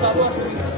चालू असतो.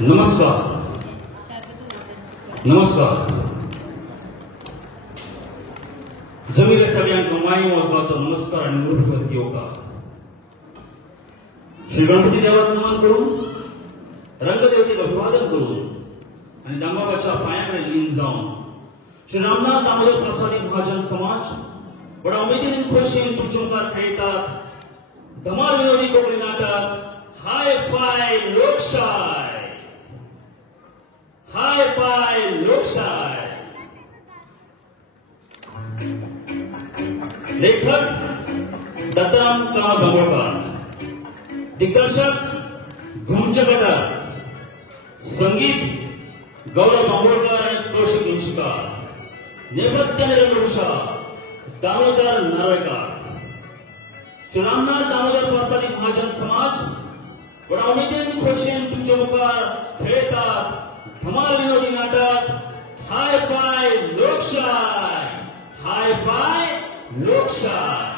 नमस्कार नमस्कार जमिले सगळ्यांक माई महत्वाचो नमस्कार आणि मूर्तीवरती येवकार श्री गणपती देवाक नमन करून रंगदेवतेक अभिवादन करून आणि दामबाबाच्या पायांकडे लीन जाऊन श्री रामनाथ दामोदर प्रसादी महाजन समाज बडा उमेदीन खोशेन तुमचे मुखार खेळटात धमाल विनोदी कोंकणी नाटक हाय फाय लोकशाय हाय फाय लोकशाय लेखक दत्ताराम दामोदर दिग्दर्शक घुमचकटर संगीत गौरव बांबोळकर आणि कौशिक मुंशीकर नेपथ्य निर्मूषा दामोदर नारळकर श्री रामनाथ दामोदर प्रसादी महाजन समाज बडा उमेदीन खोशेन तुमचे मुखार खेळटात धमाल विनोदी नाटक हाय फाय लोकशाय हाय फाय लोकशाय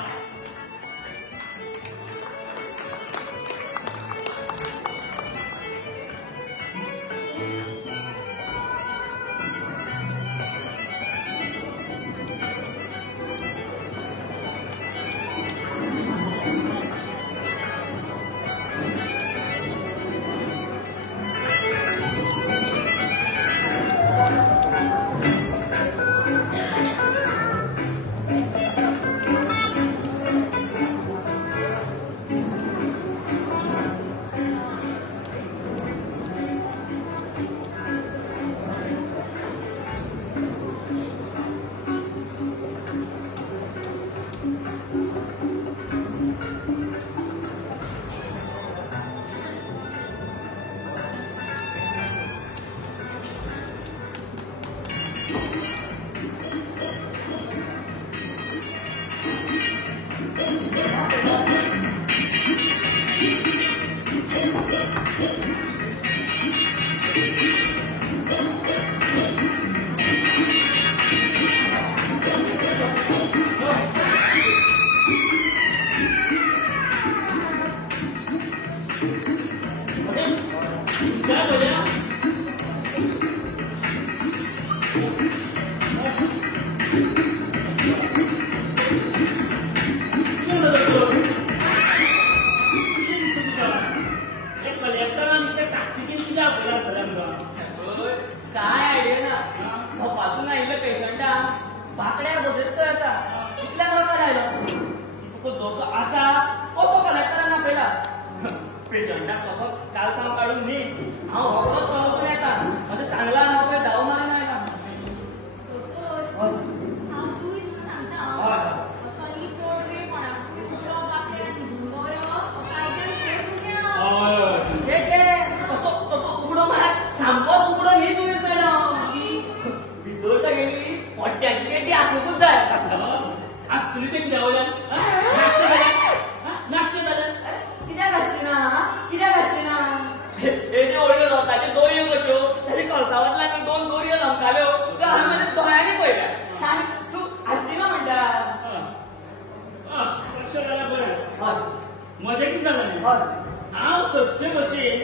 म्हणजे किती झालं हांव स्वच्छ भशेन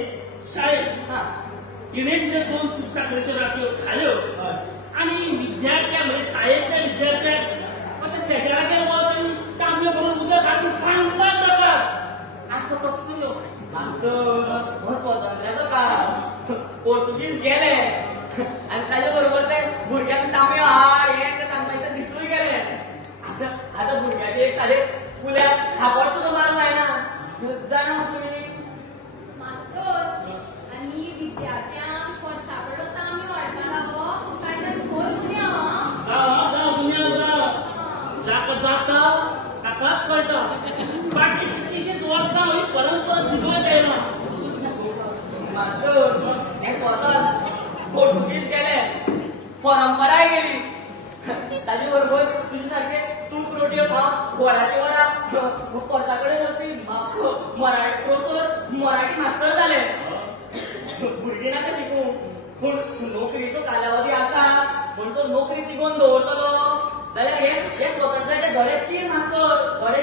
शाळेत इणेंतल्यो 2 तुपसाकरेच्यो राखयो खाल्यो आनी विद्यार्थ्याक म्हणजे शाळेंतल्या विद्यार्थ्याक अशें शेजारागेर वचून तांब्यो भरून उदक हाडून सांगपाक नाकात असो कसलो मास्तर हो स्वातंत्र्याचो काळ पोर्तुगीज गेले आनी ताजे बरोबर ते भुरग्यांक तांब्यो हाड हें तें सांगपाक दिसूय गेले आता भुरग्याचे एक साडे फुल्याक थापड सुद्दां मारूंक जायना जाणा तुमी मास्तर आनी विद्यार्थ्यांक वर्साकडलो तांब्यो हाडटाला गो कायदे खोल दुनिया जाका जाता ताकाच कळटा फाटली कितलीशींच वर्सां ही परंपरा दुगोयत येयला मास्तर हे स्वता पोर्तुगीज गेले परंपराय गेली ताजे बरोबर तुजे सारखे तूप रोटयो खाव गोळ्याचे वरा परता कडेन वचपी मराठी प्रोफेसर मराठी मास्तर जाले भुरगीं नाका शिकूं पूण नोकरीचो कालावधी आसा म्हणसो नोकरी तिगोवन दवरतलो जाल्यार हे स्वतंत्राचे घडे मास्तर घडे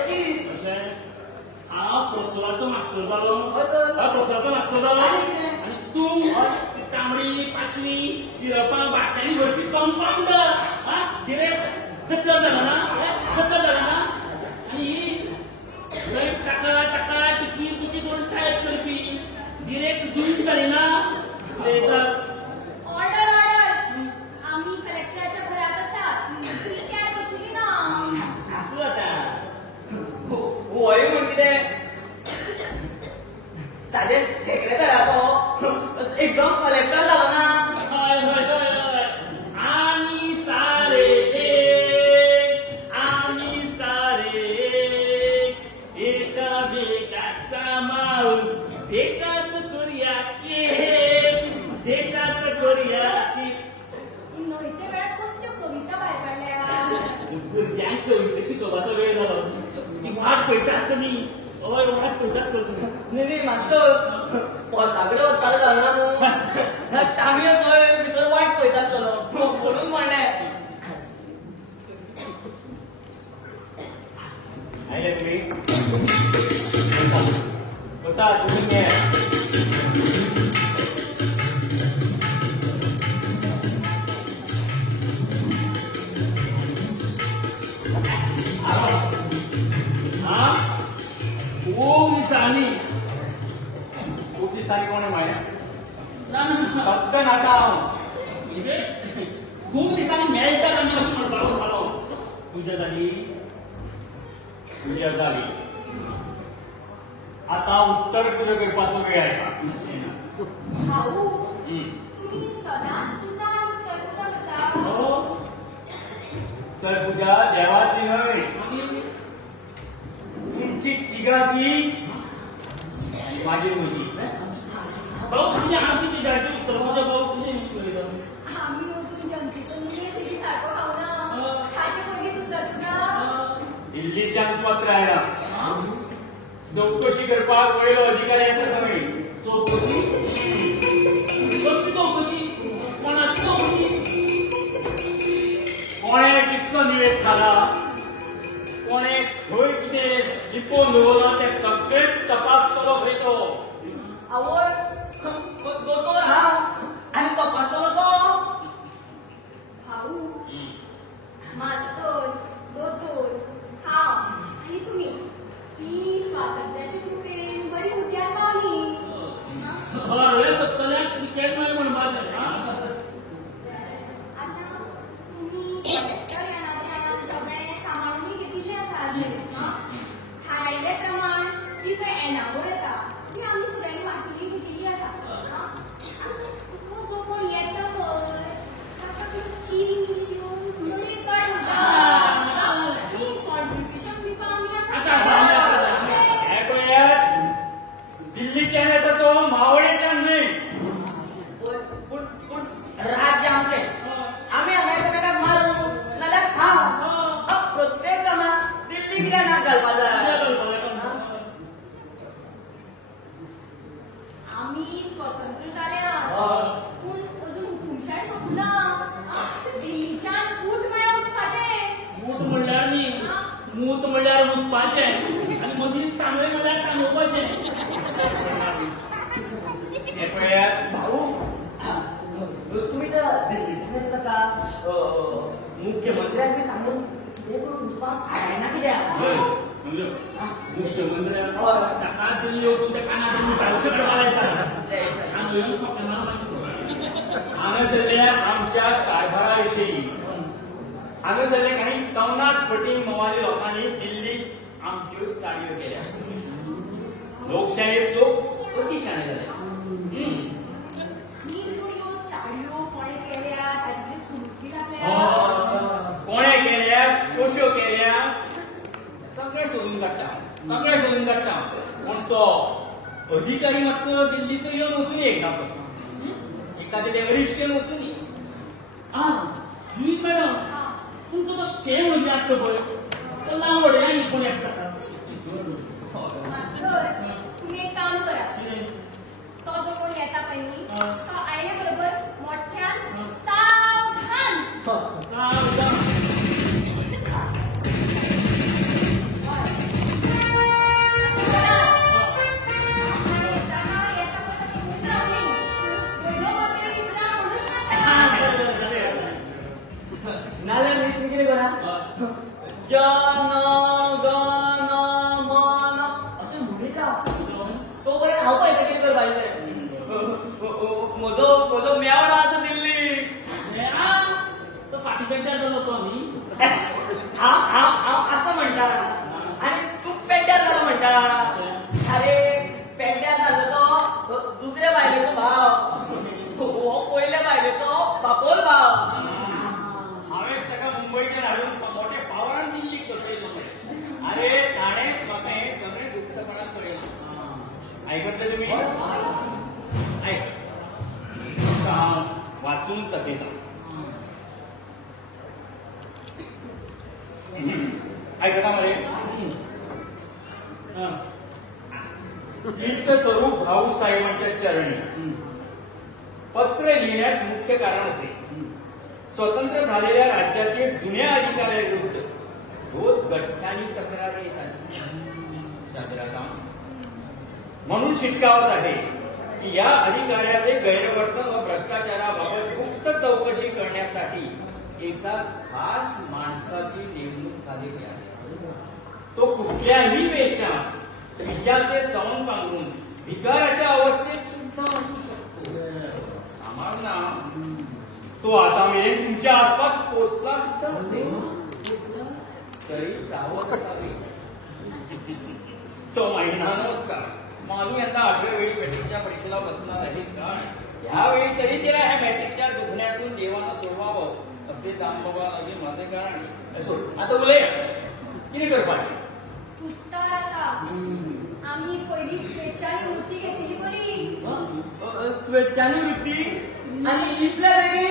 हांव प्रोफेसराचो मास्तर जालो प्रोफेसराचो मास्तर जालो आनी तूं तांबडी पाचवी सिरपां बाटल्यांनी भरपी कंपाउंडर डिरेक्ट दत्तर जाला ना आनी टाका टाका टिकी टिकी करून टायप करपी डिरेक्ट जून जाली ना ऑर्डर आम्ही कलेक्टराच्या घरात आसात ती काय बसली ना आसूं जाता होय म्हण कितें सादे सेक्रेटराचो एकदम कलेक्टर जालो ना हय हय हय आमी सारे एकामेकाक सांबाळून देशाचं करूया नोयते वेळार कसल्यो कविता भायर काडल्या भुरग्यांक कविता शिकोवपाचो वेळ जालो ती वाट पळयता आसतली हय वाट पळयता आसतली न्ही मास्तर पोरसाकडे वचपाचो जालो ना न्हू तांब्यो खंय भितर वाट पळयता आसतलो म्हणून म्हणलें आयले तुमी बसा तुम्ही खूप दिसांनी कोण माया फक्त नाका खूप दिसांनी मेळटात आमी अशें म्हणपाक लागलो तुज्या जाली आता उत्तर पुजो करपाचो वेळ आयला भाऊ तुम्ही सदांच तुझा उत्तर पुजा करता तर पुजा देवाची न्हय तुमची तिगाची माझी म्हजी भाऊ तुझ्या आमची तिगाची उत्तर पुजा भाऊ तुझे आम्ही अजून जनतेचं नियती सारखं खावना खायचे पयलींच उत्तर पुजा दिल्लीच्यान पत्र आयला चौकशी करपाक वयलो अधिकारी आसा खंय चौकशी कसली चौकशी कोणाची चौकशी कोणे कितलो निवेद खाला कोणे खंय कितें लिपोवन दवरला तें सगळें तपासतलो खंय तो आवय दोतोर हांव आनी तपासतलो तो भाऊ मास्तर दोतोर हांव आनी तुमी ही स्वातंत्र्याची कृपेन बरी उद्यान पावली हरवे सत्तल्याक क्रिकेट मेळ म्हणपाक आता तुम्ही कलेक्टर येणाऱ्या सगळे सांबाळून घेतिल्ले आसा थारायल्ले प्रमाण जी पळय एनावळ येता ती आमी सगळ्यांनी वांटिली घेतिल्ली आसा तो जो कोण येता पळय ताका ती मडी काड म्हणटा ती कॉन्ट्रिब्युशन दिवपाक आमी आसा हे पळयात दिल्लीच्यान येता तो मावळेच्यान न्हय पूण राज्य आमचें आमी हांगा एकामेकाक मारू नाल्यार खाव प्रत्येक जाणा दिल्ली कित्याक नाक घालपा जाय आमी स्वतंत्र जाले ना पूण अजून हुकुमशाही सोंपना दिल्लीच्यान ऊट म्हळ्यार उठपाचें मूत म्हणल्यार न्ही मूत म्हणल्यार उठपाचें आणि मधीच तांदळे मला टांगोवपाचे. भाऊ तुम्ही तर दिल्लीचे का मुख्यमंत्र्यांनी सांगून ते करून ना कित्या मुख्यमंत्री ताका दिल्ली वचून त्या कानातून मुखारशेकडे मारायचा. हांगासरल्या आमच्या कारभाराविषयी हांगासरले काही 50 पटी मवाली लोकांनी दिल्लीत आमच्यो चाळयो केल्या. लोकशाहीत लोक अतिशाणे झाले. कोणे केल्या कश्यो केल्या सगळे सोडून काडटा पण तो अधिकारी मातसो दिल्लीचो येवन वचून एक नाचो एखादे ते वरिश्ठ येवन वचून सुनील मॅडम तुमचो तो स्टे म्हणजे असतो पळय तो लांबडे आनी कोण एकता. तुम्ही एक काम करा, तो जो कोण येता पळय तो आयले बरोबर मोठ्यान सावधान नाल्यार मी कितें करा जन गण मन अशें म्हणटा तो पर्यंत हांव पळयता कितें करपाचें तें. म्हजो मेवणो आसा दिल्ली तो फाटी पेड्ड्यार जालो तो न्ही. हांव असं म्हणटा आनी तूं पेड्ड्यार जालो म्हणटा. अरे पेड्ड्यार जालो तो दुसऱ्या बायलेचो भाव हो पयल्या बायलेचो बापोल भाव. हांवेंच ताका मुंबयच्यान हाडून मोठ्या पावरान दिल्लीक बसयलो. अरे ताणेंच म्हाका हें सगळें गुप्तपणान कळयलां. आयकतले तुमी? आयक हांव वाचून दाखयतां. आयकता मरे. तीर्थ स्वरूप भाऊ साहेबांच्या चरणी पत्र लिहिण्यास मुख्य कारण असे. स्वतंत्र झालेल्या राज्यातील जुन्या अधिकाऱ्यांविरुद्ध रोज गठ्ठ्यानी तक्रारी येतात. म्हणून शिटकावत आहे की या अधिकाऱ्याचे गैरवर्तन व भ्रष्टाचाराबाबत गुप्त चौकशी करण्यासाठी एका खास माणसाची नेमणूक झालेली आहे. तो कुठल्याही विषयाचे सवंग पांघरून भिकाराच्या अवस्थेत सुद्धा असू शकतो. आम्हाला तो आता मेरेन तुमच्या आसपास पोचला सुद्धा असेल तरी सावध असावे. सो महिना नमस्कार. मालू यंदा 8व्या वेळी मॅट्रिकच्या परीक्षेला बसणार आहे का? यावेळी तरी तिला ह्या मॅट्रिकच्या दुखण्यातून देवानं सोडवावं असे दामबाबा लागेल माझे कारण. आता उलय किती करपाचे पुस्तार आसा. आम्ही पहिली स्वेच्छाने वृत्ती घेतली बरी. स्वेच्छानी वृत्ती आणि इथल्या वेगळी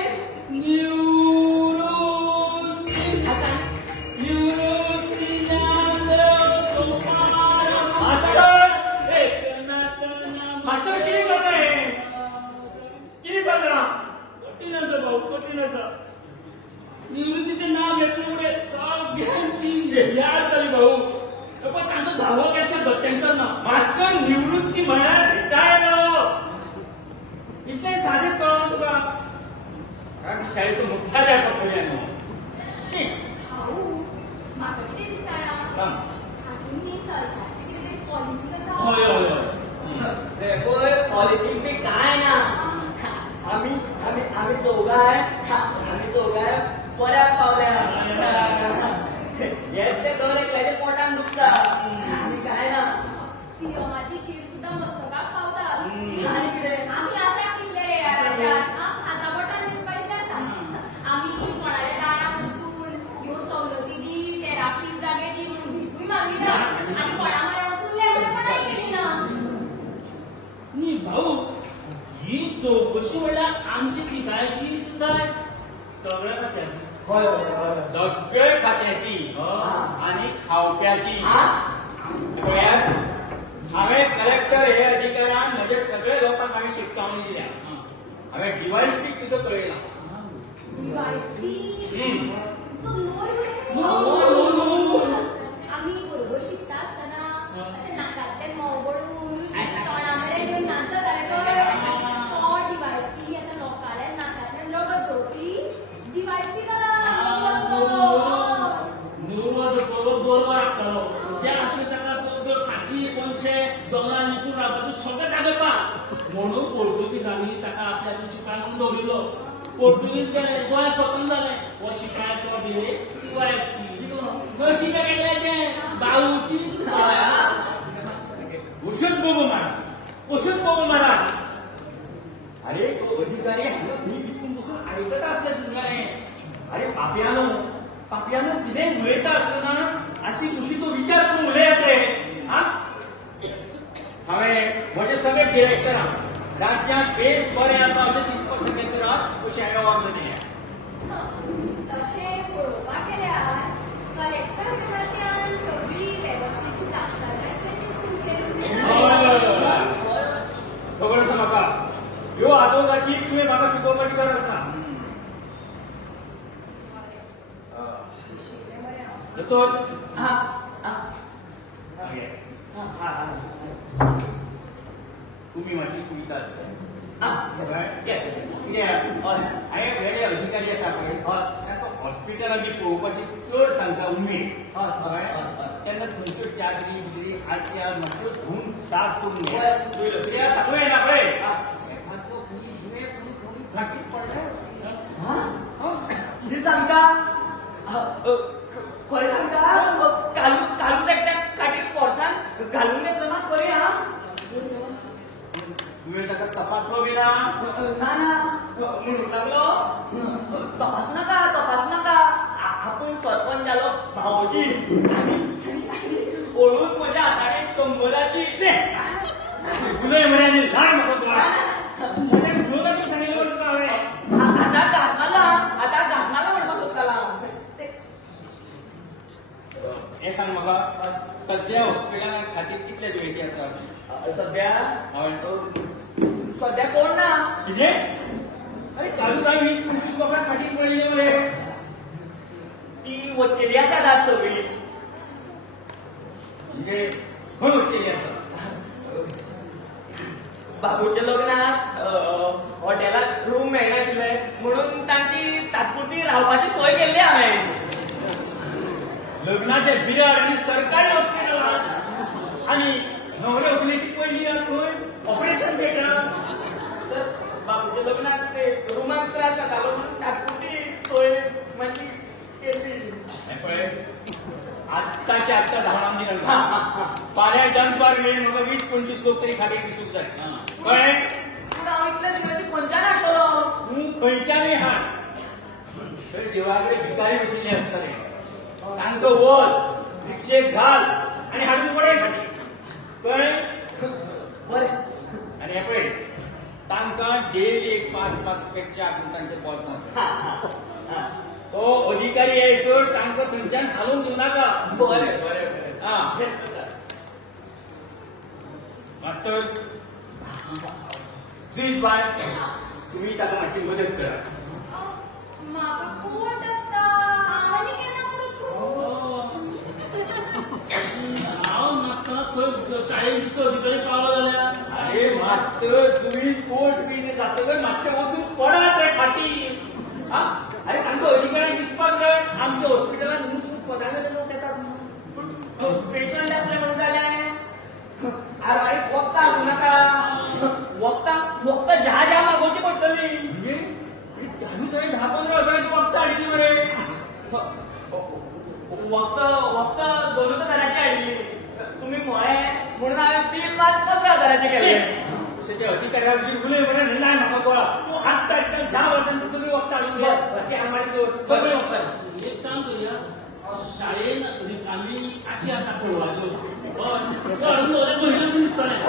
मास्टर किती चाललंय? किती चाललं? कठीण असं भाऊ कठीण असं. निवृत्तीचे नाव घेतले पुढे सगळ्यांची याद झाली भाऊ. पण तांचो 10वा वर्ष गत्यांकर ना. मास्टर निवृत्ती म्हळ्यार रिटायर इतले साधे कळलं तुका? कारण शाळेचो मुख्याध्यापक पळयानो. भाऊ म्हाका कितें दिसता सांग. हातून ती सरकारची कितें तरी पॉलिटिक्स आसा. होय होय होय. पळय पॉलिटिक्स बी काय ना. आम्ही चौगाय बऱ्याक पावल्या. हेच ते गवले पोटान दुखता आनी काय ना. सीएमाची शीट सुद्धा मस्तकाक पावता. आनी कितें आम्ही अशा कितले राज्यात हाता बोटान दिसपाचें आसा. आम्ही कोणाच्या दारात वचून ह्यो सवलती दी ते राखीव जागे दी म्हणून भिकूय मागिना आनी कोणा म्हळ्यार वचून लेवडेपणाय केली ना. नी भाऊ ही चौकशी म्हणल्यार आमची पिकायची सुद्धा सगळ्या खात्याची. सगळे खात्याची आणि खावट्याची. पळयात हांवें कलेक्टर हे अधिकाऱ्यान म्हजे सगळे लोकांक हांवें शिटकावणी दिल्या. हांवें डिवायस सुद्धा कळयला. आम्ही बरोबर शिकता आसतना अशें नाकातले मोवळून तोंडामेरेन घेवन नाचताले पळय तो डिवायस ती आतां लोकांल्या नाकातल्यान रगत गळोवपी डिवायस ती बरोबर आसतालो त्या खातीर ताका सगळ्यो खाची कोणशे दोंगरां लिपून रावपाक सगळें दाखयता म्हणून पोर्तुगीजांनी ताका आपल्याकडून शिपाय म्हणून दवरिल्लो पोर्तुगीज गेले गोंय स्वतंत्र जालें हो शिपायाचो ढेर कशी काय केल्याचें बाळूची उशत बघू मारा अरे तो अधिकारी विकून बसून ऐकत असले तुमच्याने अरे पापयानो कितें उलयता आसतना अशी खुशी तो विचार करून उलयत रे हांवें म्हजे सगळे डिरेक्टरां राज्यांत बेस बरें आसा अशें दिसपाक सगळ्यांना अशें हांवें वागलें तें तशें पळोवपाक गेल्यार कलेक्टर विभागांत सगळी वेवस्थेची खबर आसा म्हाका ह्यो आदोगाशी तुवें म्हाका शिकोवपाची गरज ना दोतोर तुम्ही मातशी कुयतात हांवें वेगळे अधिकारी येता पळय ताका हॉस्पिटलां बी पळोवपाची चड तांकां उमेद तेन्ना थंयच्यो चादरी बिदरी आरच्या मातश्यो धुवन साफ करून घे सगळें येना पळय फाटीक पडले कितें सांगता खरें सांगता कालूच एकट्या खाटीर फोर्सान घालून घेतलो ना खरें हा तुवें ताका तपासलो बी ना म्हणून लागलो तपासू नाका आपूण सरपंच जालो भावजी ओळूच म्हज्या हाताने शंबराची उलय म्हणे आनी ल्हान म्हाका तुका सांगिल्लो तुका हांवें आतां घासनाला म्हणपाक सोदताला हें सांग म्हाका सद्या हॉस्पिटलान खातीर कितले दुयेंती आसा सध्या कोण ना कितें अरे कालूच हांवें 20-25 लोकांक खातीर पळयली मरे ती वचेली आसा दाद सगळी म्हणजे खंय वचेली आसा बाबूच्या लग्नाक हॉटेलात रूम मेळनाशिल्ले म्हणून तांची तात्पुरती रावपाची सोय केल्ली हांवें लग्नाचे बिराड आनी सरकारी हॉस्पिटलांत आनी न्हवरे व्हंकलेची पयली खंय ऑपरेशन थिएटर बाबूच्या लग्नाक ते रुमाक त्रास जातालो म्हणून तात्पुरती सोय मातशी केल्ली पळय आत्ताच्या आत्ता धावणां दिला फाल्यां दनपार वेळ म्हाका 20-25 लोक तरी खातीर दिसूंक जाय कळ्ळें पूण हांव इतल्या दिवसांनी खंयच्यान हाडटलो तूं खंयच्यानय हाड तर देवा कडेन भिकारी बशिल्ले आसतले तांकां वच रिक्षेक घाल आनी हाडून पडय खातीर कळ्ळें बरें आनी हे पळय तांकां डेली एक 5-5 रुपया च्या हाडून तांच्या बोल्सांत तो अधिकारी येयसर तांकां थंयच्यान हालून दिवं नाका बरें मास्तर प्लीज बाय तुम्ही ताका मातशी मदत करा म्हाका कोट आसता आनी केन्ना मदत हांव नासतना खंय शाळेंत दिसतो अधिकारी पावलो जाल्यार अरे मास्तर तुम्ही कोर्ट बीन जातकर मातशें वचून पडात रे फाटीर अरे तांकां अधिकाऱ्यांक दिसपाक जाय आमच्या हॉस्पिटलांत वचून पदावेले लोक येतात पेशंट असले म्हणून जाल्यार आरवारीक वखदां आसूं नाका वखदां ज्या मागोवची पडटली म्हणजे चालू सगळे 10-15 हजाराची वखदां हाडिल्ली मरे वखदां 2,000 हाडिल्ली तुम्ही म्हळें म्हणून हांवें बिल मात 15,000 केलें ते अधिकाऱ्याची उलय म्हणून नाही म्हाका कळा आजकाल ज्या वर्षांची सगळी वखदां हाडून दे आम्हाला सगळी वखदां एक काम करूया शाळेन रिकामी काशी आसा पळोवपाच्यो दिसतलें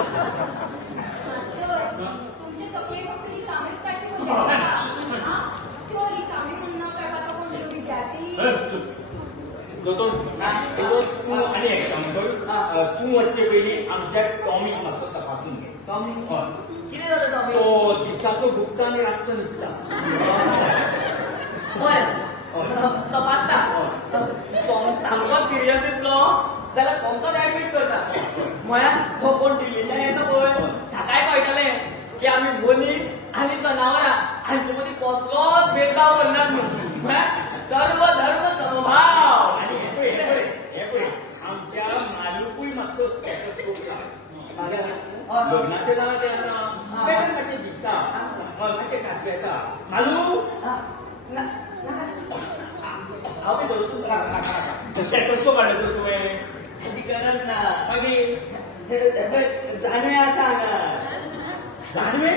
तुमचे तकले फक्त रिकामीच कशी म्हणटा त्यो रिकामी म्हणून न करपाचो कोण विद्यार्थी दोतोर तूं आनी एक काम कर तूं वचचे पयलीं आमच्या टॉमीक मातसो तपासून घे टॉमी हय कितें जाता टॉमी तो दिसाचो भुकता आनी रातचो न्हिदता बरें तपासता सामको सिरियस दिसलो जाल्यार सोमतोच ऍडमीट करता. म्हळ्यार तो कोण दिल्लीच्यान येता पळय ताकाय कळटलें की आमी मनीस आनी जनावरां हांचे मदीं कसलोच भेदभाव करनात म्हणून. म्हळ्यार सर्व धर्म समभाव. आणि हे पळय आमच्या मालूकूय मातसो स्टेटस्कोप लाय. लग्नाचे जाणा ते आतां पेटंटाचे दिसता मलमाचे खात्री येता. मालू हांव बी धरून नाका स्टेटस्कोप हाडला तर तुवें हाची गरज ना. मागीर जानवे आसा हांगा. जानवे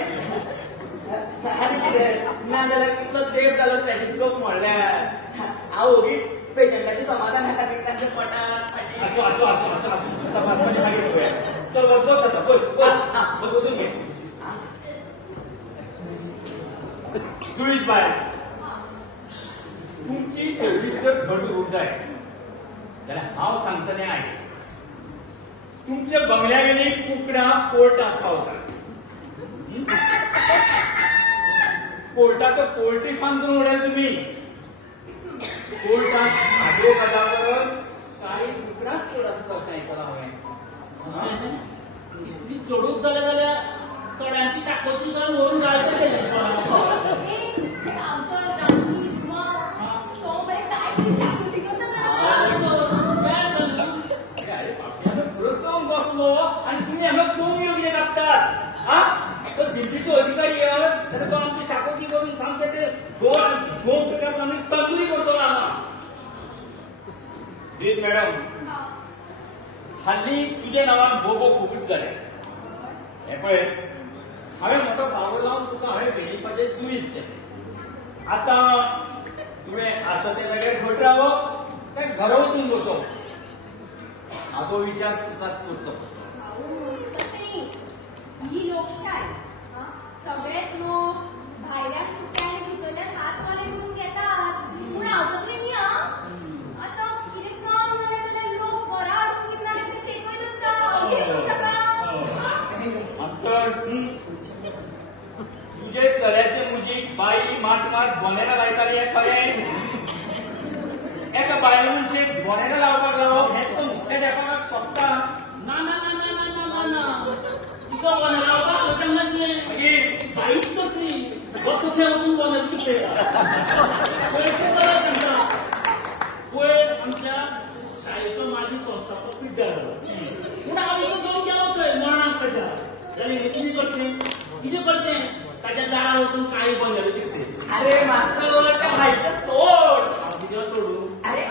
आनी कितें ना जाल्यार कितलो सेफ जालो स्टेटिस्कोप म्हणल्यार. हांव ओगी पेशंटाच्या समाधाना खातीर तांच्या पोटांत फाटीं. असो तपासपाचें मागीर पळोवया. चल बस आता बस वचून घे. जुळीच बाय तुमची सर्वीस जर घट उरूंक जाय जाल्यार हांव सांगतलें आयक. तुमच्या बंगल्या गेली कुकडां कोर्टांत पावतात. कोर्टाचो पोल्ट्री फार्म करून उडयला तुमी. कोर्टांत खाजो कादा परस काळी कुकडांच चड आसता अशें आयकलां हांवें. इतली चडूच जाल्यार तोड्यांची शाकोती करून व्हरून घालता तेजे. आमचो रामजी जुमा तो बरें काय तरी शाकुती करता अरे बापरे प्रसंग बसलो आणि तुम्ही हांगा कोंबड्यो कितें कापतात? तो दिल्लीचो अधिकारी येत जाल्यार तो आमची शाकोती करून सामकें ते गोंब कापून आमी तंदुरी करतलो हांगा. प्लीज मॅडम हाल्ली तुजे नांवान बोबो खूबच जाले. हे पळय हांवें मोठो फावो लावन तुका हांवें वेरिफायड जुईस केलें. आतां तुवें आसा ते जाग्यार घट रावप काय घरा वचून बसप हाचो विचार तुकाच करचो पडटलो. तशें ही लोकशाय सगळेच न्हू भायल्यान सुट्या आनी भितरल्यान हात माले करून घेतात. पूण हांव तसलें न्ही. आतां कितें काम जालें जाल्यार लोक घरा हाडून कितें जालें तें तेंकय नासता. कितें करूं ताका? मास्तर तुजे चल्याचे मुजीक बाई माटमात बोनेरा लायताली हें खरें? एका बायल मनशेक बोनेरा लावपाक लावप हें तुका मुख्याध्यापकाक सोबता? ना तुका रावपाक वचूंक नासलें. मागीर बाईच कसली वखद वचून बोलायची पळयता. पयशे जाल्यार सांगता पळय आमच्या शाळेचो माजी संस्थापक पिड्ड्यार. पूण हांव तिका घेवन गेलो थंय मरणाक ताच्या. जाल्यार हें कितें करचें ताच्या दारार वचून काळी बोंदेली चिकते. अरे मास्तर त्या बाईचं सोड. हांव कितें सोडूं? अरे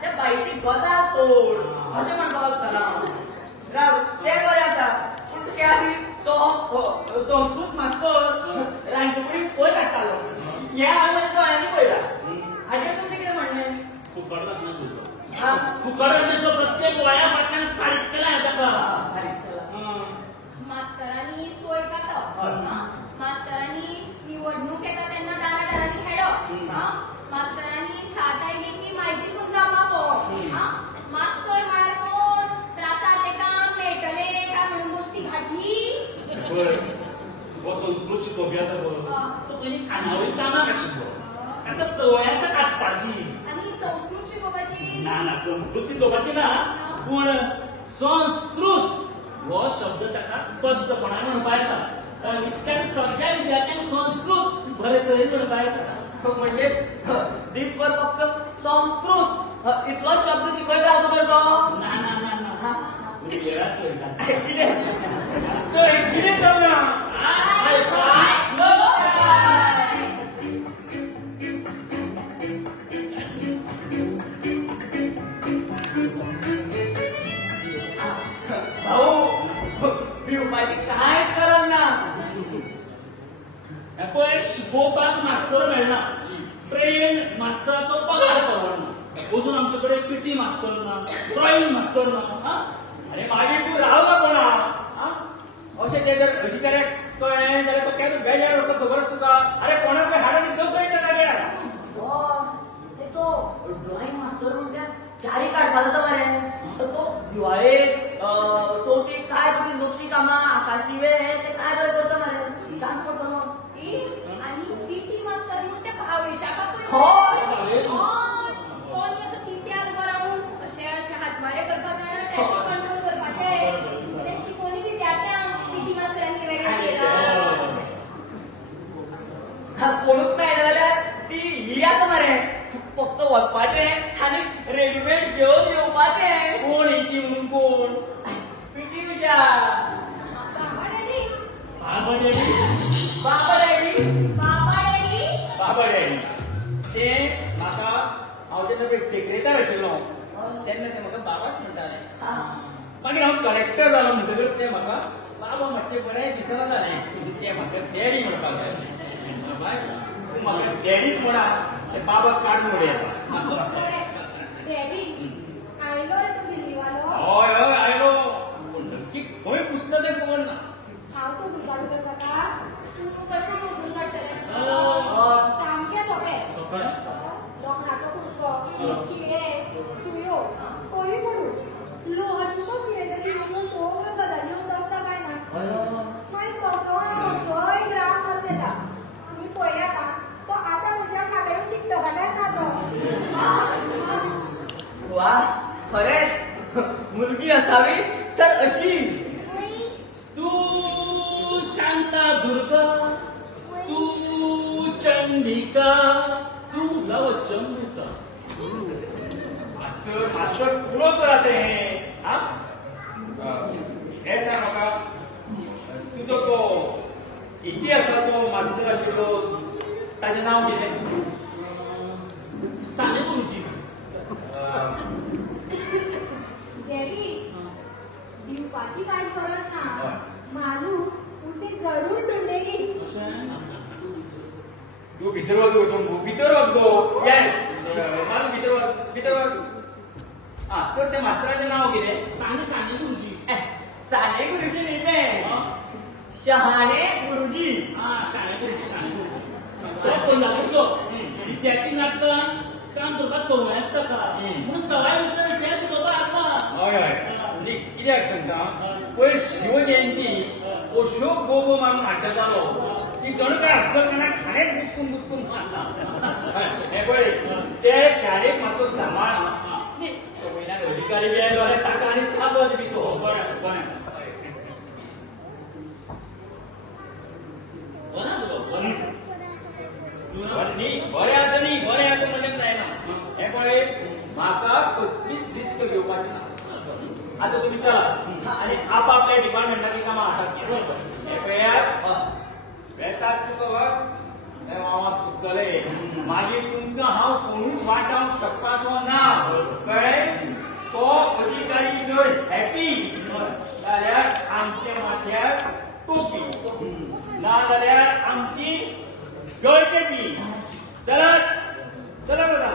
त्या बाईची गजाल सोड अशें म्हणपाक लागता. राव तें बरें आसा पूण त्या दीस तो संस्कृत मास्तर रांदचे कुडींत फोय काडटालो. हें हांवें म्हज्या दोळ्यांनी पळयलां. हाचेर तुमचें कितें म्हणणें? फुकटलाच ना सोडलो. हा? फुकट दिसलो प्रत्येक गोळ्या फाटल्यान फारीक केला ताका. मास्तरांनी सोय काडप. मास्तरांनी निवडणूक येता तेन्ना दारादारांनी हेडप. मास्तरांनी साथ आयली की म्हायती करून जमावप. मास्तर म्हळ्यार कोण? त्रासार तेका मेळटले काय म्हणून बसती घातली. हो संस्कृत शिकोवपी आसा पळय तो पयलीं खानावळी कामाक आशिल्लो. ताका संवय आसा कातपाची. आनी संस्कृत शिकोवपाची. ना संस्कृत शिकोवपाची ना पूण संस्कृत हो शब्द ताका स्पश्टपणान म्हणपा येता. इतक्या सगळ्या विद्यार्थ्यांक संस्कृत बरे तरेन म्हणपा येता. म्हणजे दिसभर फक्त संस्कृत इतलोच शब्द शिकयत रावचो तर तो? ना वेळा सयता. कितें चल्लां? भाऊ भिवपाची कांयच गरज ना. पळय शिकोवपाक मास्तर मेळना. ट्रेन मास्तराचो पगार परवडना. अजून आमचे कडेन पीटी मास्तर ना, ड्रॉईंग मास्तर ना. अरे मागीर तूं रावला कोणा? अशें ते जर अधिकाऱ्याक कळ्ळें जाल्यार तो केन्ना बेजार वता खबर आसा तुका? अरे कोणाकय हाडून दवरता जाग्यार. तो ड्रॉइंग मास्तर म्हणून त्या चारी काडपा जाता मरे. तो दिवाळेक चवथीक काय तुमी नक्षी कामां आकाश दिवे ते काय बरें करता मरे. चान्स पडटा न्हू. आनी पीटी मास्तर न्हू त्या भावेशा बापूय. हय. तो न्ही असो कित्याक बरो म्हणून अशें बाबा डॅडी बाबा डॅडी बाबा डॅडी बाबा डॅडी ते म्हाका हांव तेन्ना पळय सेक्रेटर आशिल्लो तेन्ना ते म्हाका बाबाच म्हणटाले मागीर हांव कलेक्टर जालो म्हणटकच ते म्हाका बाबा मातशें बरें दिसना जालें ते म्हाका डॅडी म्हणपाक लागले बाय तूं म्हाका डॅडीच म्हणा ते बाबा काडून उडयता डॅडी आयलो रे तूं दिल्लीवालो हय हय आयलो नक्की खंय पुसता तें खबर ना हांव सोदून काडूं तर ताका तूं कशें सोदून काडटलें सामकें सोंपें लोखणाचो कुडको किडे सुयो कोळी पडून लोहाचो किडे तरी सगळ्यो गजाली येवन आसता काय ना मागीर कसोय ग्रावंड बसलेला तुमी पळयात तो आसा तुज्या खांद्यार चिकटता काय ना तो वा खरेंच मुलगी असावी तर अशी तू शांता दुर्गा तू चंडिका तू लवचंडिका मास्टर पुरो करा ते हा हे सांग म्हाका तुजो तो इतिहासाचो मास्टर आशिल्लो ताचें नांव कितें साने गुरुजी डॅडी दिवपाची कांय गरज ना मानू उसी जरूर ढूंढेगी तू भितर वच गो चंबू भितर वच गो येस मारू भितर वच तर त्या मास्तराचें नांव कितें साने साने गुरुजी साने गुरुजी न्ही ते शहाणे गुरुजी शाणे गुरुजी कोल्हापूरचो इतिहासीक नाटकान काम करपाक सवय आसता का म्हणून सवाय भितर इतिहास शिकोवपाक आसता हय हय म्हणजे कित्याक सांगता पयर शिवजयंती अशोक गोगो मारून हाडटालो की जण काय हस्तकला खाणेच बुचकून मारला हे पळय ते शाळेक मातसो सांबाळ वयल्यान अधिकारी बी आयलो जाल्यार ताका आनी चाबत बी तो बरें बरें आसा न्ही बरें आसा म्हणून जायना हे पळय म्हाका कसलीच रिस्क घेवपाची ना आतां तुमी चला आनी आपआपल्या डिपार्टमेंटाची कामां हातात घे हे पळयात बेतात तुका हे मामाक चुकतले मागीर तुमकां हांव कोणूच वाटावंक शकपाचो ना कळ्ळें तो अधिकारी जर हॅपी जाल्यार आमच्या माथ्यार टोपी ना जाल्यार आमची गळचेपी चलत चला बघा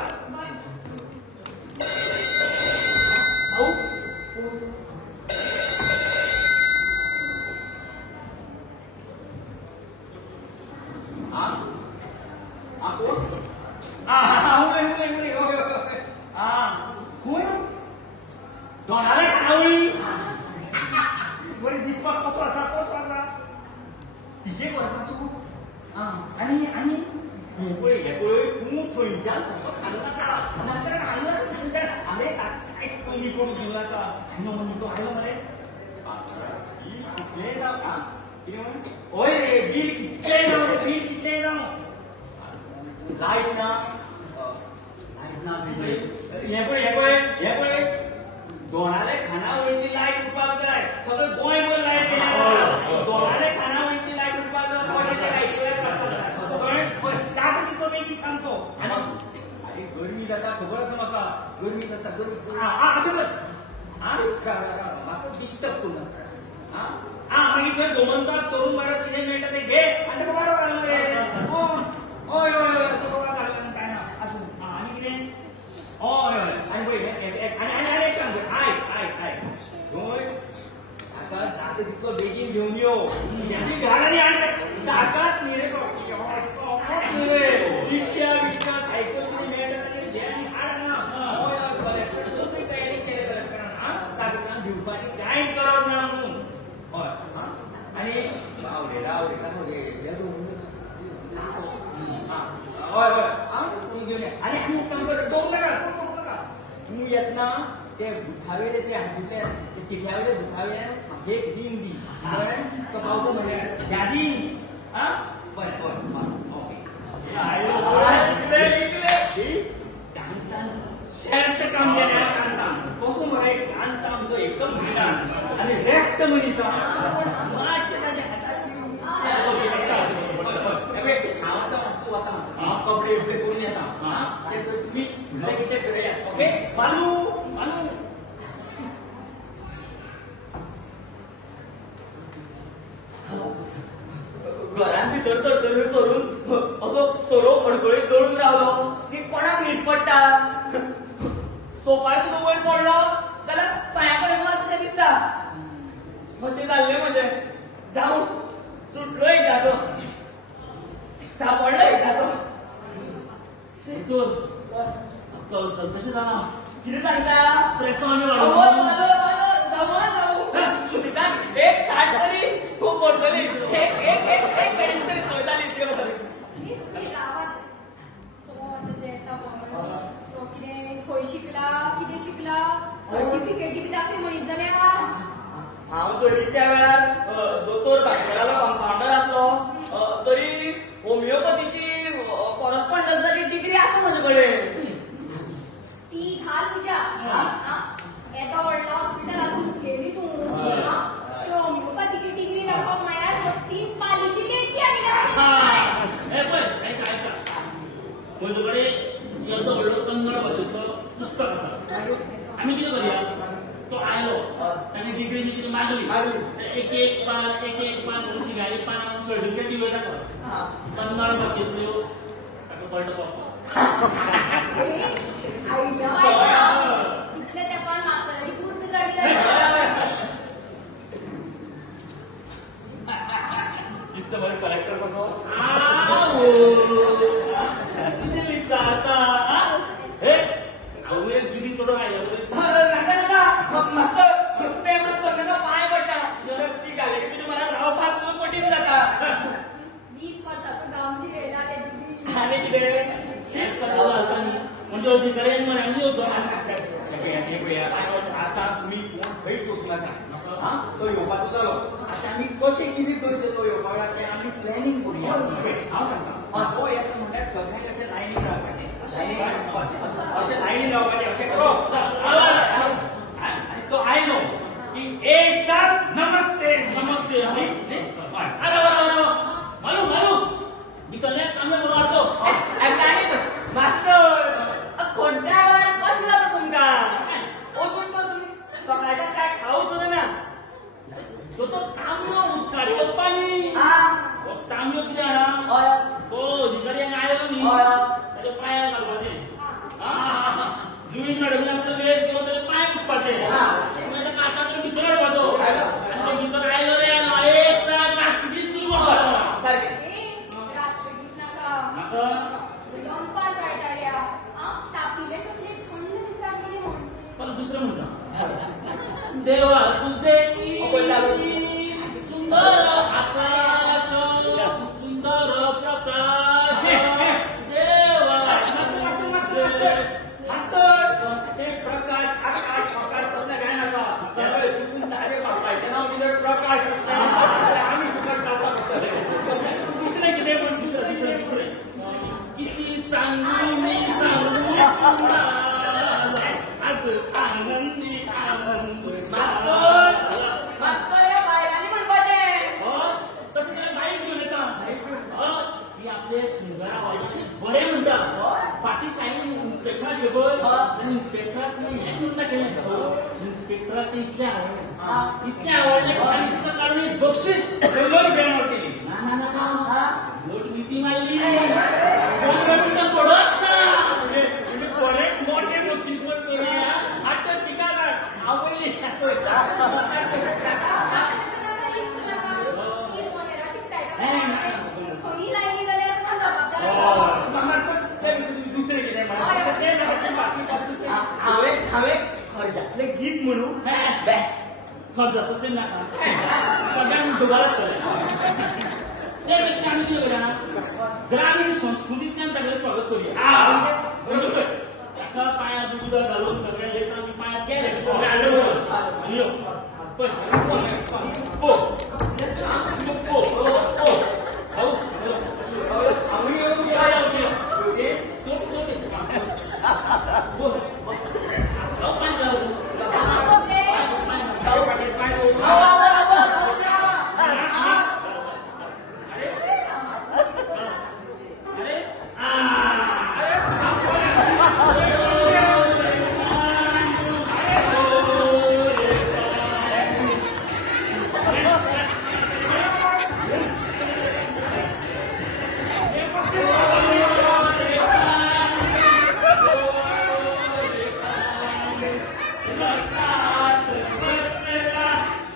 दोनाले खानावळी बरी दिसपाक कसो आसा तिशेक वर्सांचो आनी आनी हे पळय तूं थंयच्यान कसो खालो नाका नातर हांवें कांयच पयलीं करून दिवं नाका तो आयलो मरे कितलेंय जावं हय रे बील कितलेंय जावं रे बील कितलेंय जावं लायट ना हे पळय दोनाले खानावळीची लायट उठपाक जाय सगळें गोंयभर लायट दोनाले खानावळीची लायट उठपाक जाय बेगीन सांगतो अरे गरमी जाता खबर आसा म्हाका गरमी जाता असो कर म्हाका डिस्टर्ब करू नाका मागीर थंय गोमंताक चोरून मारत कितें मेळटा तें घे आनी ताका बारो घाल मरे हय हय ताका घाल काय ना आनी कितें हय हय आनी पळय आनी एक काम कर आयक थंय आतां जाता तितलो बेगीन घेवन यो ह्याची घाल आनी हाड सारकाच न्ही रे रिक्षा सायकल कितें मेळटा ताचेर घे आनी हाड हांगा कलेक्टर सगळी तयारी केली कलेक्टरान ताका सांग भिवपाची कांयच गरज ना म्हणून हय आनी राव रे हय तूं घेवन ये आनी तूं काम कर दोन नाका तूं येतना ते बुथावेले ते हातींतले ते तिख्यावेले बुथावेल्यान एक दिन दी कळ्ळें तो पावतो म्हणजे यादी बरें ओके शेर्त काम केल्या कांतान कसो मरे कांतान जो एकदम भिटान आनी रेक्त मनीस मातशें ताच्या हाताची बालू बालू घरान भितर सरतरी सरून असो सोरो अडखळीत दळून रावलो की कोणाक न्हीद पडटा सोफार सुद्दां वयर पडलो जाल्यार पांया कडेन वच अशें दिसता अशें जाल्लें म्हजें जावं सुटलो एकदाचो सापडलो एकदाचो शेतूर कशें जालां कितें सांगता प्रेसांनी जाऊ सुनितान एक ताट तरी खूप पडटली एक कडेन तरी सोयताली इतके वताली तो कितें खंय शिकला कितें शिकला सर्टिफिकेटी बी दाखय म्हणीत जाल्यार हांव जरी त्या वेळार दोतोर भास्करालो कंपाउंडर आसलो तरी होमिओपॅथीची कॉरस्पॉन्डन्साची डिग्री आसा म्हजे कडेन ती घाल तुज्या येता व्हडलो हॉस्पिटल आसून गेली तूं त्यो होमिओपॅथीची डिग्री दाखोवप म्हळ्यार 3 पालीची लेखी आनी म्हजे कडेन येदो व्हडलो कन्नड भाशेंतलो पुस्तक आसा आमी कितें करया तो आयलो ताणें डिग्री बी कितें मागली एक पान तिगारी पान सर्टिफिकेट दिवं ताका कन्नड भाशेंतल्यो ताका कळटा आयडिया तितल्या तेंपार मास्तरांनी पूर्ण जाली जाल्यार दिसता बरें कलेक्टर कसो कितें विचारता हे हांव एक जिडी सोडून आयलो नाका मास्तर ते मास्तर नाका पांय पडटा ती घाले की तुज्या मनात रावपाक खूब कठीण जाता 20 वर्साचो गांव जिरेला त्या डिग्री आनी कितें शेत करतालो आता न्ही म्हणजे अधिकाऱ्यांनी म्हणाली येवचो आता तुम्ही कोण खंयच वचूं नाका हा तो येवपाचो जालो आता आमी कशें कितें करचें तो येवपाक तें आमी प्लॅनिंग करुया हांव सांगता तो येता म्हणल्यार सगळें कशें लायनीन रावपाचें अशें लायनीन रावपाचें अशें करो आनी तो आयलो की एक साथ नमस्ते नमस्ते अरे मालू भितरले कांदे बरो हाडतो मास्तर खंयच्या वेळार कशें जाता तुमकां वचून तर तुमी सकाळच्या काय खावं सुद्दां ना तो तांबयो उदकाडी वचपानी तांबयो कितें हाडा तो अधिकारी हांगा आयलो न्ही ताच्या पांयार घालपाचें जुईन मॅडमीन आपलो लेस घेवन ताच्या पांय पुसपाचें मागीर ताका हातान भितर हाडपाचो आनी तो भितर आयलो रे एक साथ राष्ट्रगीत सुरू करता सारकें राष्ट्रगीत नाका दनपार जायताल्या तापिले तकले थंड दिसता आसतली म्हण पण दुसरं म्हणटा देवा तुझे सुंदर आकाश सुंदर प्रकाश देवा प्रकाश आकाश तसलें काय नाका चुकून ताजे बापायचें नांव कितें प्रकाश आसता आमी फुकट कासा पडटले दुसरें कितें म्हण दुसरें किती सांगू मी सांगू आज आनंदी आनंद मास्तर हे बायलांनी म्हणपाचें तसं त्याला बाईक घेऊन येता ही आपले सुंदरा बरें म्हणटा फाटी शाळेन इन्स्पेक्टर आशिल्लो पळय आनी इन्स्पेक्टराक हेच म्हणटा केलें इन्स्पेक्टराक तें इतलें आवडलें आनी तुका काडून एक बक्षीस 100 रुपया नोट दिली ना नोट मिटींग आयली 15 मिनटां सोडत ना बरें मोठें बक्षीस पण करूया आता तिका हांव पयलीं दुसरें कितें हांवें खर्चातलें गीत म्हणून बेस्ट खर्च तसलें नाका सगळ्यांक दुबार आसतलें ते पेक्षा आमी कितें करूया ग्रामीण संस्कृतींतल्यान तागेलें स्वागत करूया म्हणजे पळय ताका पांयार उदक घालून सगळें लेसान बी पांयार केलें सगळें हाडलें बरोबर आनी यो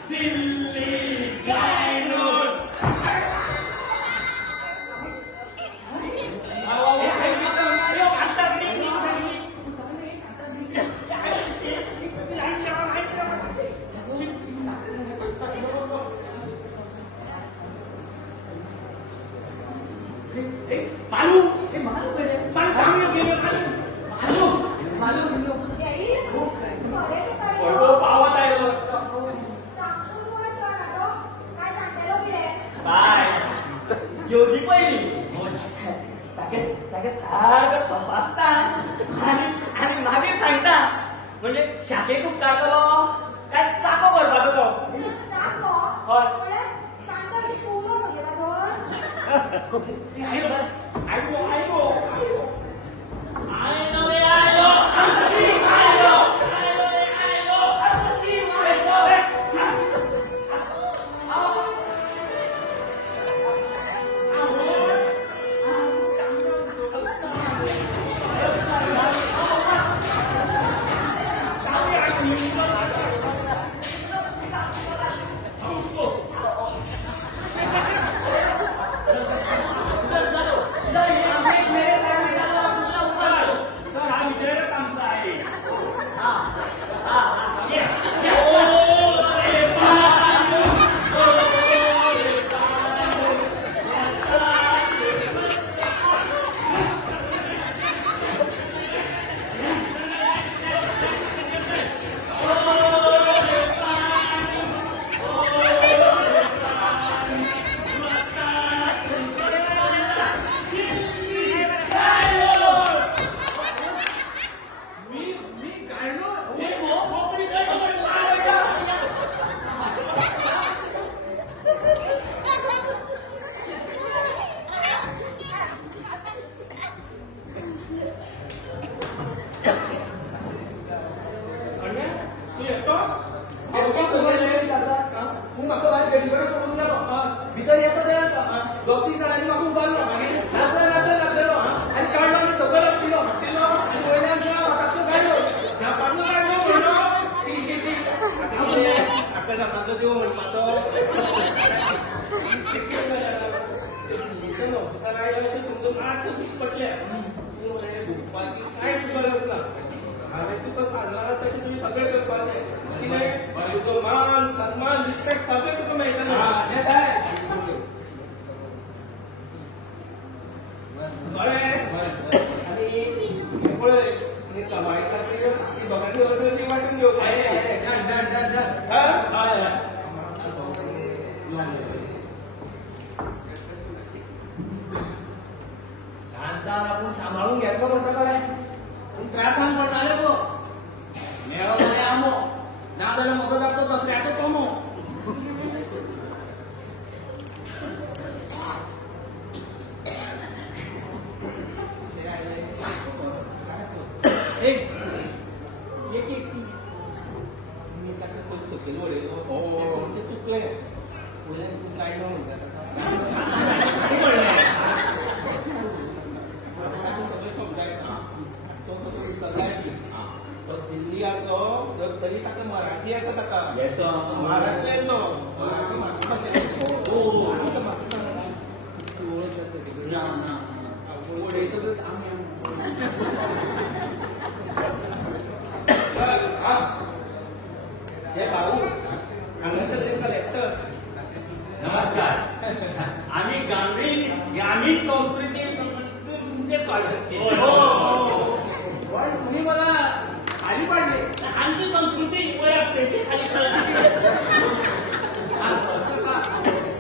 दिल्ली गायनोर मालू मालू गेले मालू मालू पावत आहे काय योगी पहिली सारखं तपासता आणि मागे सांगता म्हणजे शाखे खूप काढतो काय चाको बरबाद होतो मान सन्मान रिस्पेक्ट सगळे तुका आणि कमाई ती बघायची ऑर्डर वाटून घेऊ आपण सांभाळून घेतलं म्हणतो काय त्रासान पडणारे तो मेळवले आमो ना जाल्यार म्हजो लागतो दसऱ्याचो कमो चुकले काय न म्हणतात दिल्ली असलो तरी ताका मराठी येता ताका महाराष्ट्रीयन तो मराठी हे भाऊ हांगासरले कलेक्टर नमस्कार आम्ही ग्रामीण संस्कृती तुमचे स्वागत पण तुम्ही मला खाली पाडले आमची संस्कृती त्याची खाली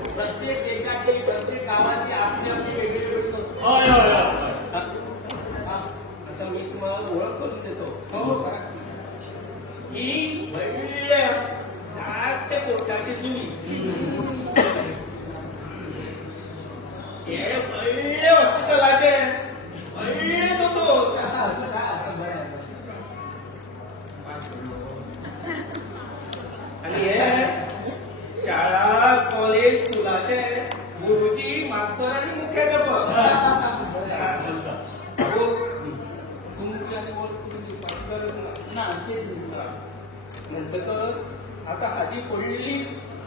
प्रत्येक देशाची प्रत्येक गावाची आपली आपली वेगळी संस्कृती आता मी तुम्हाला ओळख करून देतो ही व्हडल्या धाकट्या पोटाची जुनी हे व्हडले हॉस्पिटलाचे व्हडले दोतोर आणि हे शाळा कॉलेज स्कुलाचे गुरुजी मास्तर आणि मुख्याध्यापक तुमच्या गरज ना म्हणटकर आता हाजी फोडली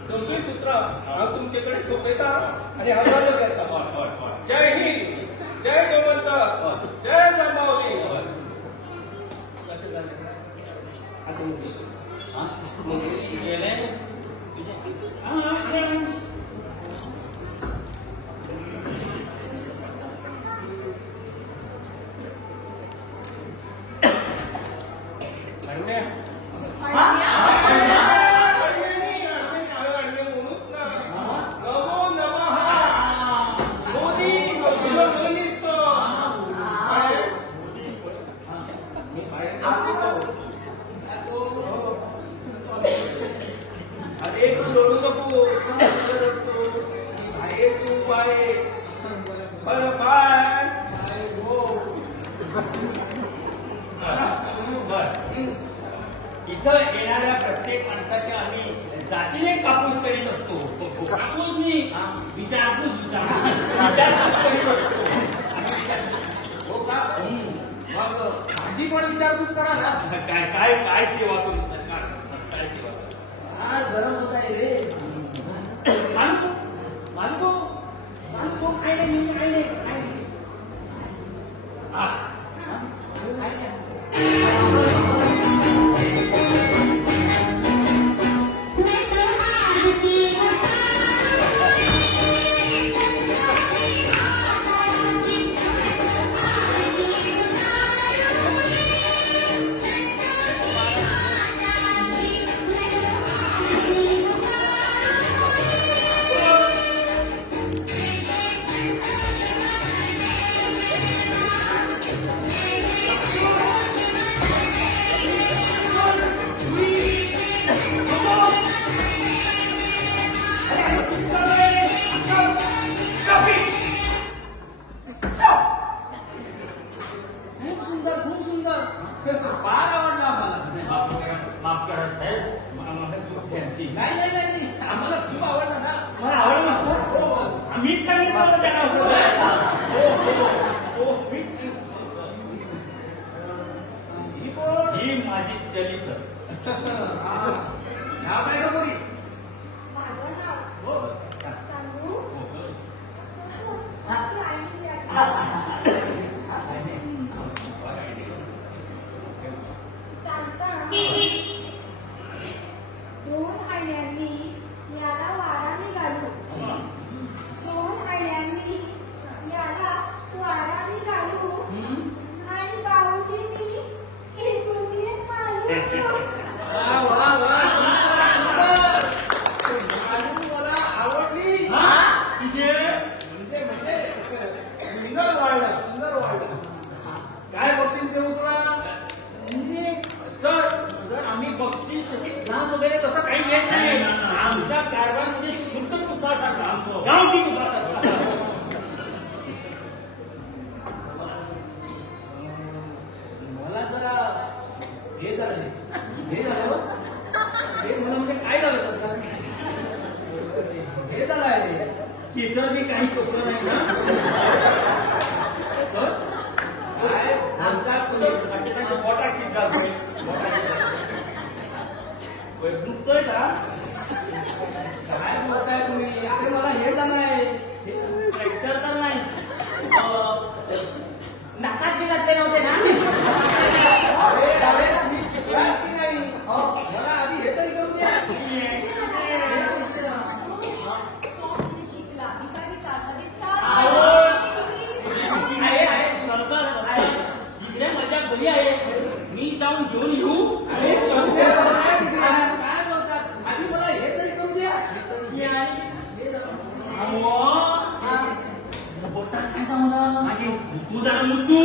सगळी सूत्र हांव तुमचेकडे सोपयता आणि हवालो करता. जय हिंद, जय गोमंतक, जय जांबावली. कशें जालें गेले इथं येणाऱ्या प्रत्येक माणसाचे आम्ही जातीने कापूस करीत असतो. कापूस नाही विचारपूस विचारपूस करीत असतो. हो का? मग भाजी पण विचारपूस करा ना. काय काय काय सेवा करू सरकार, काय सेवा करू? फार गरम होत आहे रे. मानतो मानतो मानतो काय नाही काय नाही काय नाही. फार आवडला आम्हाला. माफ करा साहेब, मला चूक त्यांची. नाही आम्हाला खूप आवडला ना. मला आवडलं नसतं. हो हो. आम्हीच सांगितलं होतं त्यांना असं. ही माझी चली सर. नाव काय का बरी? माझं नाव सांगू? सांगता दोन आण्यांनी याला वाराने घालू. दोन आण्यांनी याला वाराने घालू आणि बाबूजींनी एकुलतीत मारू. वा वा वा. मला आवडली. म्हणजे सुंदर वाढलं. काय बक्षीस देऊ तुला? सर आम्ही बक्षीस नाच वगैरे तसं काही येत नाही. आमचा कारभार म्हणजे शुद्ध तुपासारखा, गावठी तुपासारखा. मला जरा हे झालं. हे झालं हे झालं म्हणजे काय झालं सर? हे झालं आहे की सर मी काही चुकलं नाही ना. सर काय म्हणतात तुम्ही? मोठा किट झाला. दुखतोय का? काय बोलताय तुम्ही? अरे मला हे झालं आहे. फ्रॅक्चर तर नाही. नाकात बी घातले नव्हते ना. अरे तुम्ही शिकलात की नाही? मला आधी हे तरी करू द्या. शिकला भिकारी चालता दिसता. आहे सरकार इकडे माझ्या घरी आहे. मी जाऊन घेऊन येऊ. अरे काय बोलतात? आधी मला हे तरी करू द्या. बोलतात काय सांगू तू जरा मुद्दू.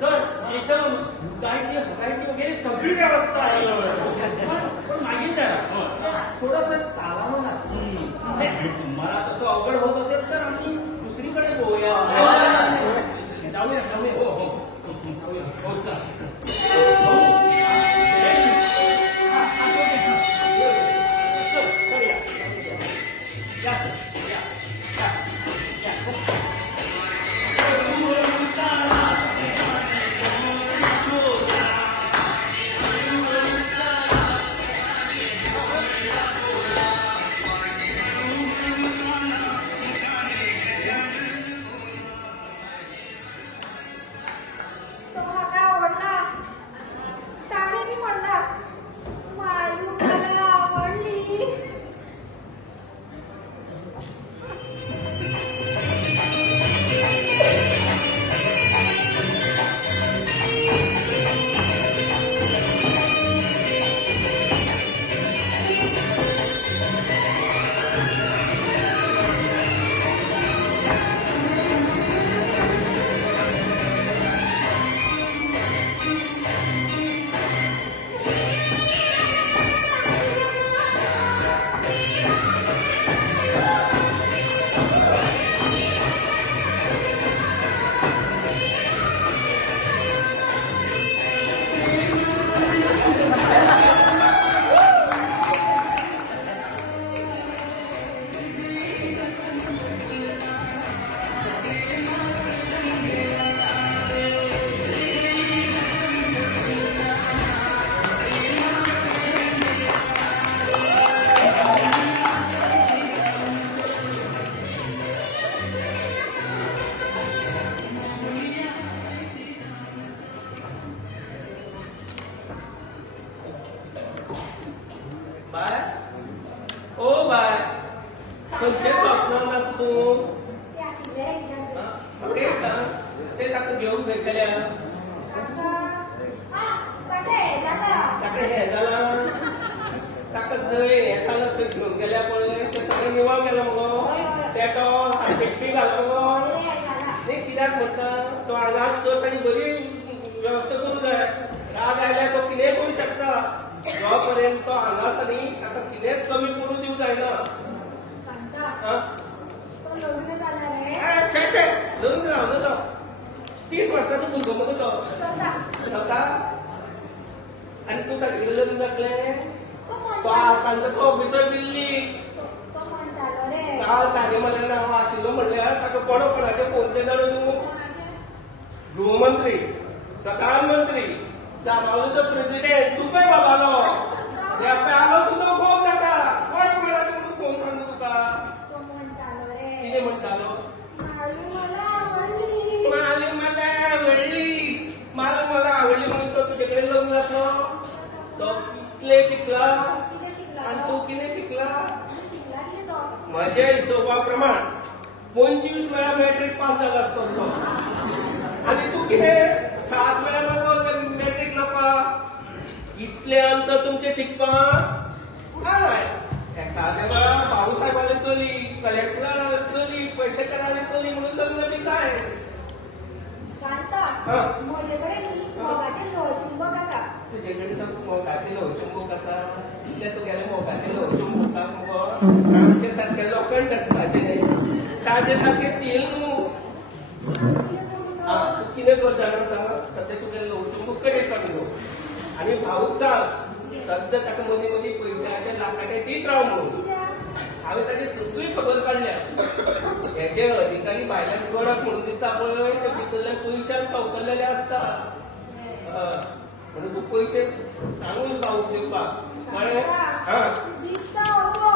सर इथं गायची हकायची वगैरे सगळी व्यवस्था आहे. पण मागील त्याला थोडस चालावं लागतं. मला तसं अवघड होत असेल तर आम्ही दुसरीकडे बोलूया. जाऊया. हो हो जाऊया. हो चालेल. ओ बाय खंयचे स्वप्न आसा तूं ते आशिल्ले एकदां. म्हाका एक सांग ते ताका घेवन खंय गेल्या ताका हें जाता. ताका हें जालां ताका जंय हें जालां थंय घेवन गेल्या पळय तें सगळें निवळ गेलो मगो पेटो पेटपी घालो मगो न्ही कित्याक म्हणटा तो हांगा सर ताची बरी वेवस्था करूं जाय राग आयल्यार तो कितेंय करूं शकता जो पर्यंत तो हांगा आसा न्ही ताका कितेंच कमी पडूं दिवं जायना. लग्न जालें रे. लग्न जावना तो 30 वर्साचो भुरगो मगो तो जाता आनी तूं तागेलें लग्न जातलें तो तांचो तो ऑफिसर दिल्ली काल तागे म्हळ्यार हांव आशिल्लो म्हणल्यार ताका कोणाचे फोन केलो न्हू गृहमंत्री प्रधानमंत्री जामावलेचो प्रेसिडेंट तुपे बाबालो आलो सुद्दां फोन नाका कोणाचे म्हणून फोन सांगता तुका कितें म्हणटालो माली मला आवडली म्हणून तो तुजे कडेन लग्न जातलो तो कितले शिकला आनी तूं कितें शिकला म्हज्या हिशोबा प्रमाण 25 वेळा मॅट्रिक पास जाला आसतो तो आनी तूं कितें 7 वेळा मॅट्रिक नापास इतले अंतर तुमचे शिकपाक हय एखाद्या वेळा भाऊ साहेबाले चली कलेक्टराले चली पयशेकाराले चली म्हणून लग्न बी जाय. म्हजे कडेन मोगाचें ल्हवचुंबक आसा. तुजे कडेन तो मोगाचें ल्हवचुंबक आसा कितें तुगेलें मोगाचें ल्हवचुंबकाक मगो आमचे सारके लोखंड आसता ताजे सारके स्टील न्हू. तूं कितें कर जाणा सद्या तुगेलें ल्हवचुंबक कडेन काड न्हू आनी भाऊक सांग सद्या ताका मदीं मदीं पयशांचे लाखाटे दीत राव म्हणून. हांवें ताची सगळी खबर काडल्या हेजे अधिकारी भायल्यान कडक म्हणून दिसता पळय ते भितरल्या पयशांक सवकल्लेले आसता म्हणून तूं पयशे सांगून भाऊक दिवपाक कळ्ळें. दिसता असो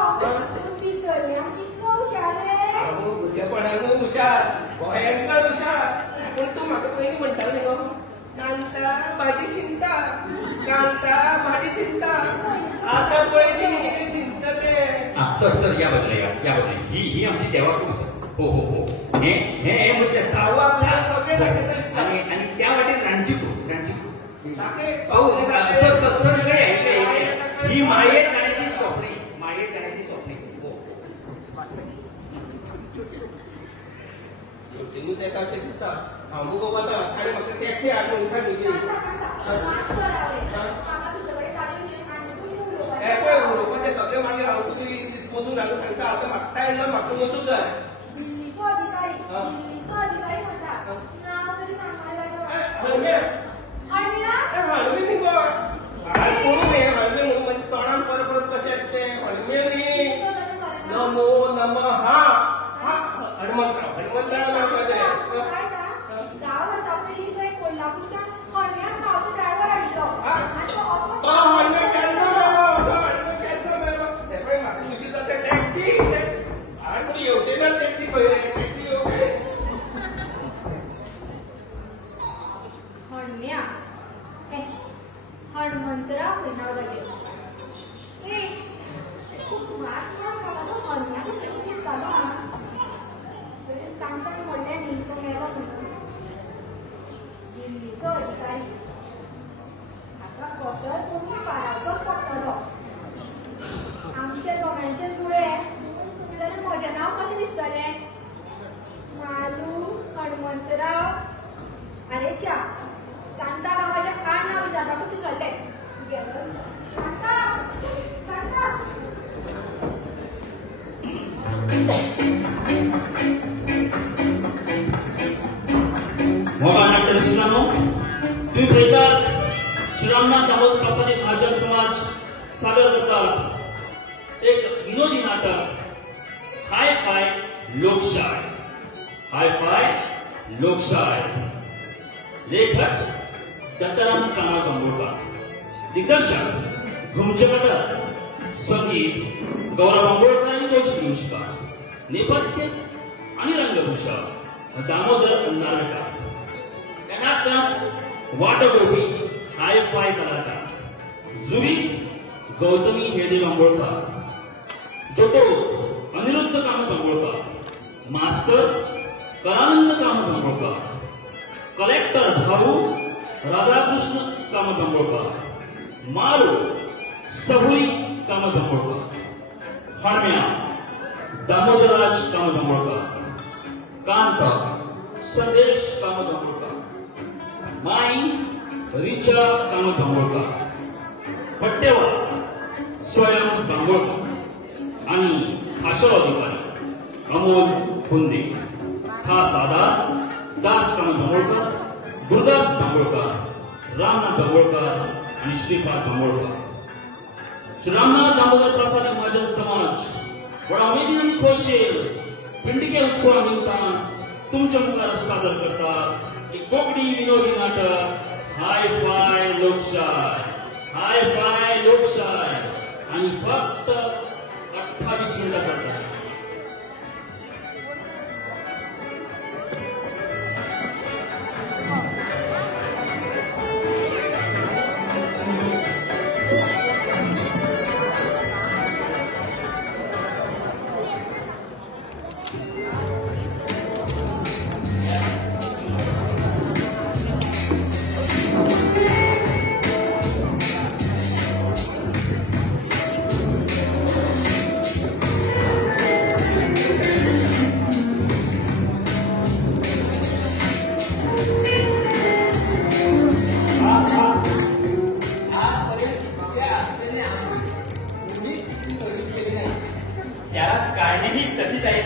भितरल्यान कितलो हुशार रे. हांव भुरगेपणानूय हुशार भयंकर हुशार पूण तूं म्हाका पयलीं म्हणटाली न्हू कांता भाजी शिंता आतां पळय ती कितें शिंता तें. सर या बदले ही आमची देवापूस. हो हे म्हटलें सावक सगळे दाखयता आणि त्या वाटेन रांदचीपूर ही मायेत जाण्याची स्वप्ने शेवटी तेका अशें दिसता हांव मुगो वता आनी म्हाका टॅक्सी हाड म्हणून सांगितली. पळय उलोवपाचें सगळें मागीर हांव तुजी बसून हांगा सांगता आतां म्हाका टायम ना म्हाका वचूंक जाय. दिल्लीचो अधिकारी म्हणटा नांव तरी सांगपाक हळम्या हळम्या हळमी न्ही गो करूं न्ही हळमी म्हणून म्हणजे तोंडान परत परत कशें येता तें हळमे न्ही नमो नमः हनुमंतराव नांव धा वर्सां पयलीं तुवें कोल्हापूरच्यान हळम्याच गांवचो ड्रायव्हर हाडलो आनी तो असो तो हळमे केन्ना मेलो हे पळय म्हाका खुशी जाता टॅक्सी आनी तूं येवटे ना टॅक्सी पळय रे टॅक्सी येवटे हळम्या हणमंतराव खंय नांव ताचें हळम्या कशें दिसतालो कांतान म्हणलें न्ही तो मेलो म्हणून दिल्लीचो अधिकारी आतां कसोय करून पाराचोच पडटलो. आमचे दोगांयचे जुळें जाल्यार म्हजें नांव कशें दिसतलें मालू हणमंतराव आरे च्या कांता गांवाचें आडनांव विचारपाकूच विसरलें कांता मोगाना दर्शनानो तुम्ही पळयतात श्रीरामनाथ दामोदर प्रसादी महाजन समाज सादर करतात एक विनोदी नाटक हाय फाय लोकशाय लेखक दत्ताराम काना गंगोळकर दिग्दर्शक घुमचकर संगीत गौरव गंगोळकर आणि कौशिक मुश्कार नेपथ्य आणि रंगभूषा दामोदर नारळकर या नाटकात वाटगोबी हाय फाय कलाकार जुरी गौतमी हेदे गंगोळकर तो अनिरुद्ध कामत मास्तर करानंद कामत कलेक्टर भाऊ राधाकृष्ण कामत मारू सबुरी कामत हरम्या दामोदरराज कामत कांत संदेश कामत माई रिचा कामत पट्टेवा स्वयं बांगोळकर आणि खासव अधिकारी अमोल कुंदे खास आधार दास बांगोळकर गुरुदास बांगोळकर रामनाथ बांगोळकर आणि श्रीपाद बांगोळकर श्री रामनाथ दामोदर प्रसाद महाजन समाज बडा उमेदी आणि खोशेल पिंडिके उत्सवा निमतान तुमच्या मुखार सादर करतात एक कोकणी विनोदी नाटक हाय फाय लोकशाय आणि फक्त 28 मिनिटं करतात. त्याला कारणेही तशीच आहेत.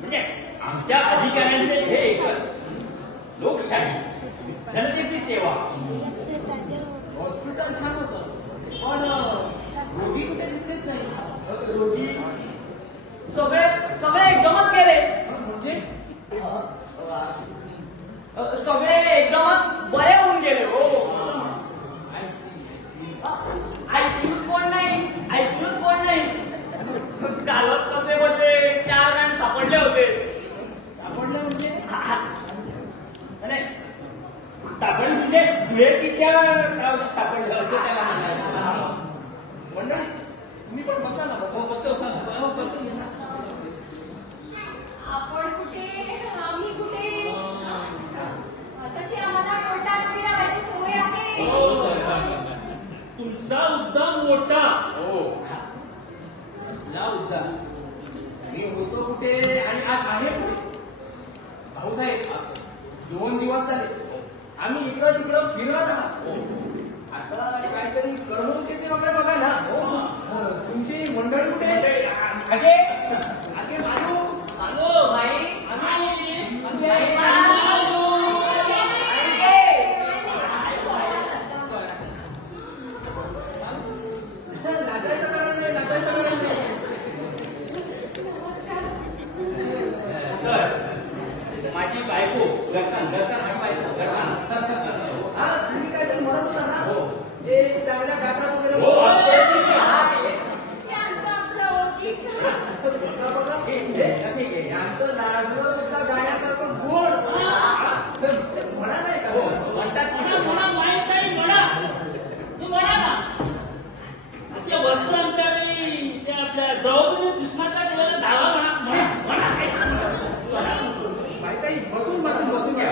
म्हणजे आमच्या अधिकाऱ्यांचे ध्येय एकच लोकशाही जनतेची सेवा. हॉस्पिटल छान होतं पण रोगी कुठे दिसलेच नाही. रोगी सगळे एकदमच गेले. म्हणजे सगळे एकदमच बरे होऊन गेले. हो आयसीयूत कोण नाही. कालच कसे बसे 4 जण सापडले होते. सापडले म्हणजे सापडले म्हणजे दुहेकीच्या सापडलं असं त्याला म्हणायचं. मंडळी तुम्ही पण बसा ना. बसून घ्या ना. आपण कुठे आम्ही कुठे तशी आम्हाला कोर्टात फिरायची सवय आहे. तुमचा उद्दाम मोठा. कसला उद्दाम. मी होतो कुठे आणि आज आहे कुठे. भाऊसाहेब 2 दिवस झाले आम्ही इकडं तिकडं फिरत आहात. आता काहीतरी करमणुकीचे वगैरे बघा ना. तुमची मंडळी कुठे. आगे मारू भाई लाजायचं कारण नाही. सर माझी बायको घरकान तुम्ही काहीतरी म्हणत होता ना. हे चांगल्या गाता वगैरे यांचं लाजणं सुद्धा गाण्यासारखं गोड. म्हणा नाही का. म्हणा माहीत नाही. म्हणा ना. आपल्या वस्त्रांच्या आणि त्या आपल्या द्रौपदी कृष्णाचा केलेला दावा म्हणा माहिती बसून घ्या.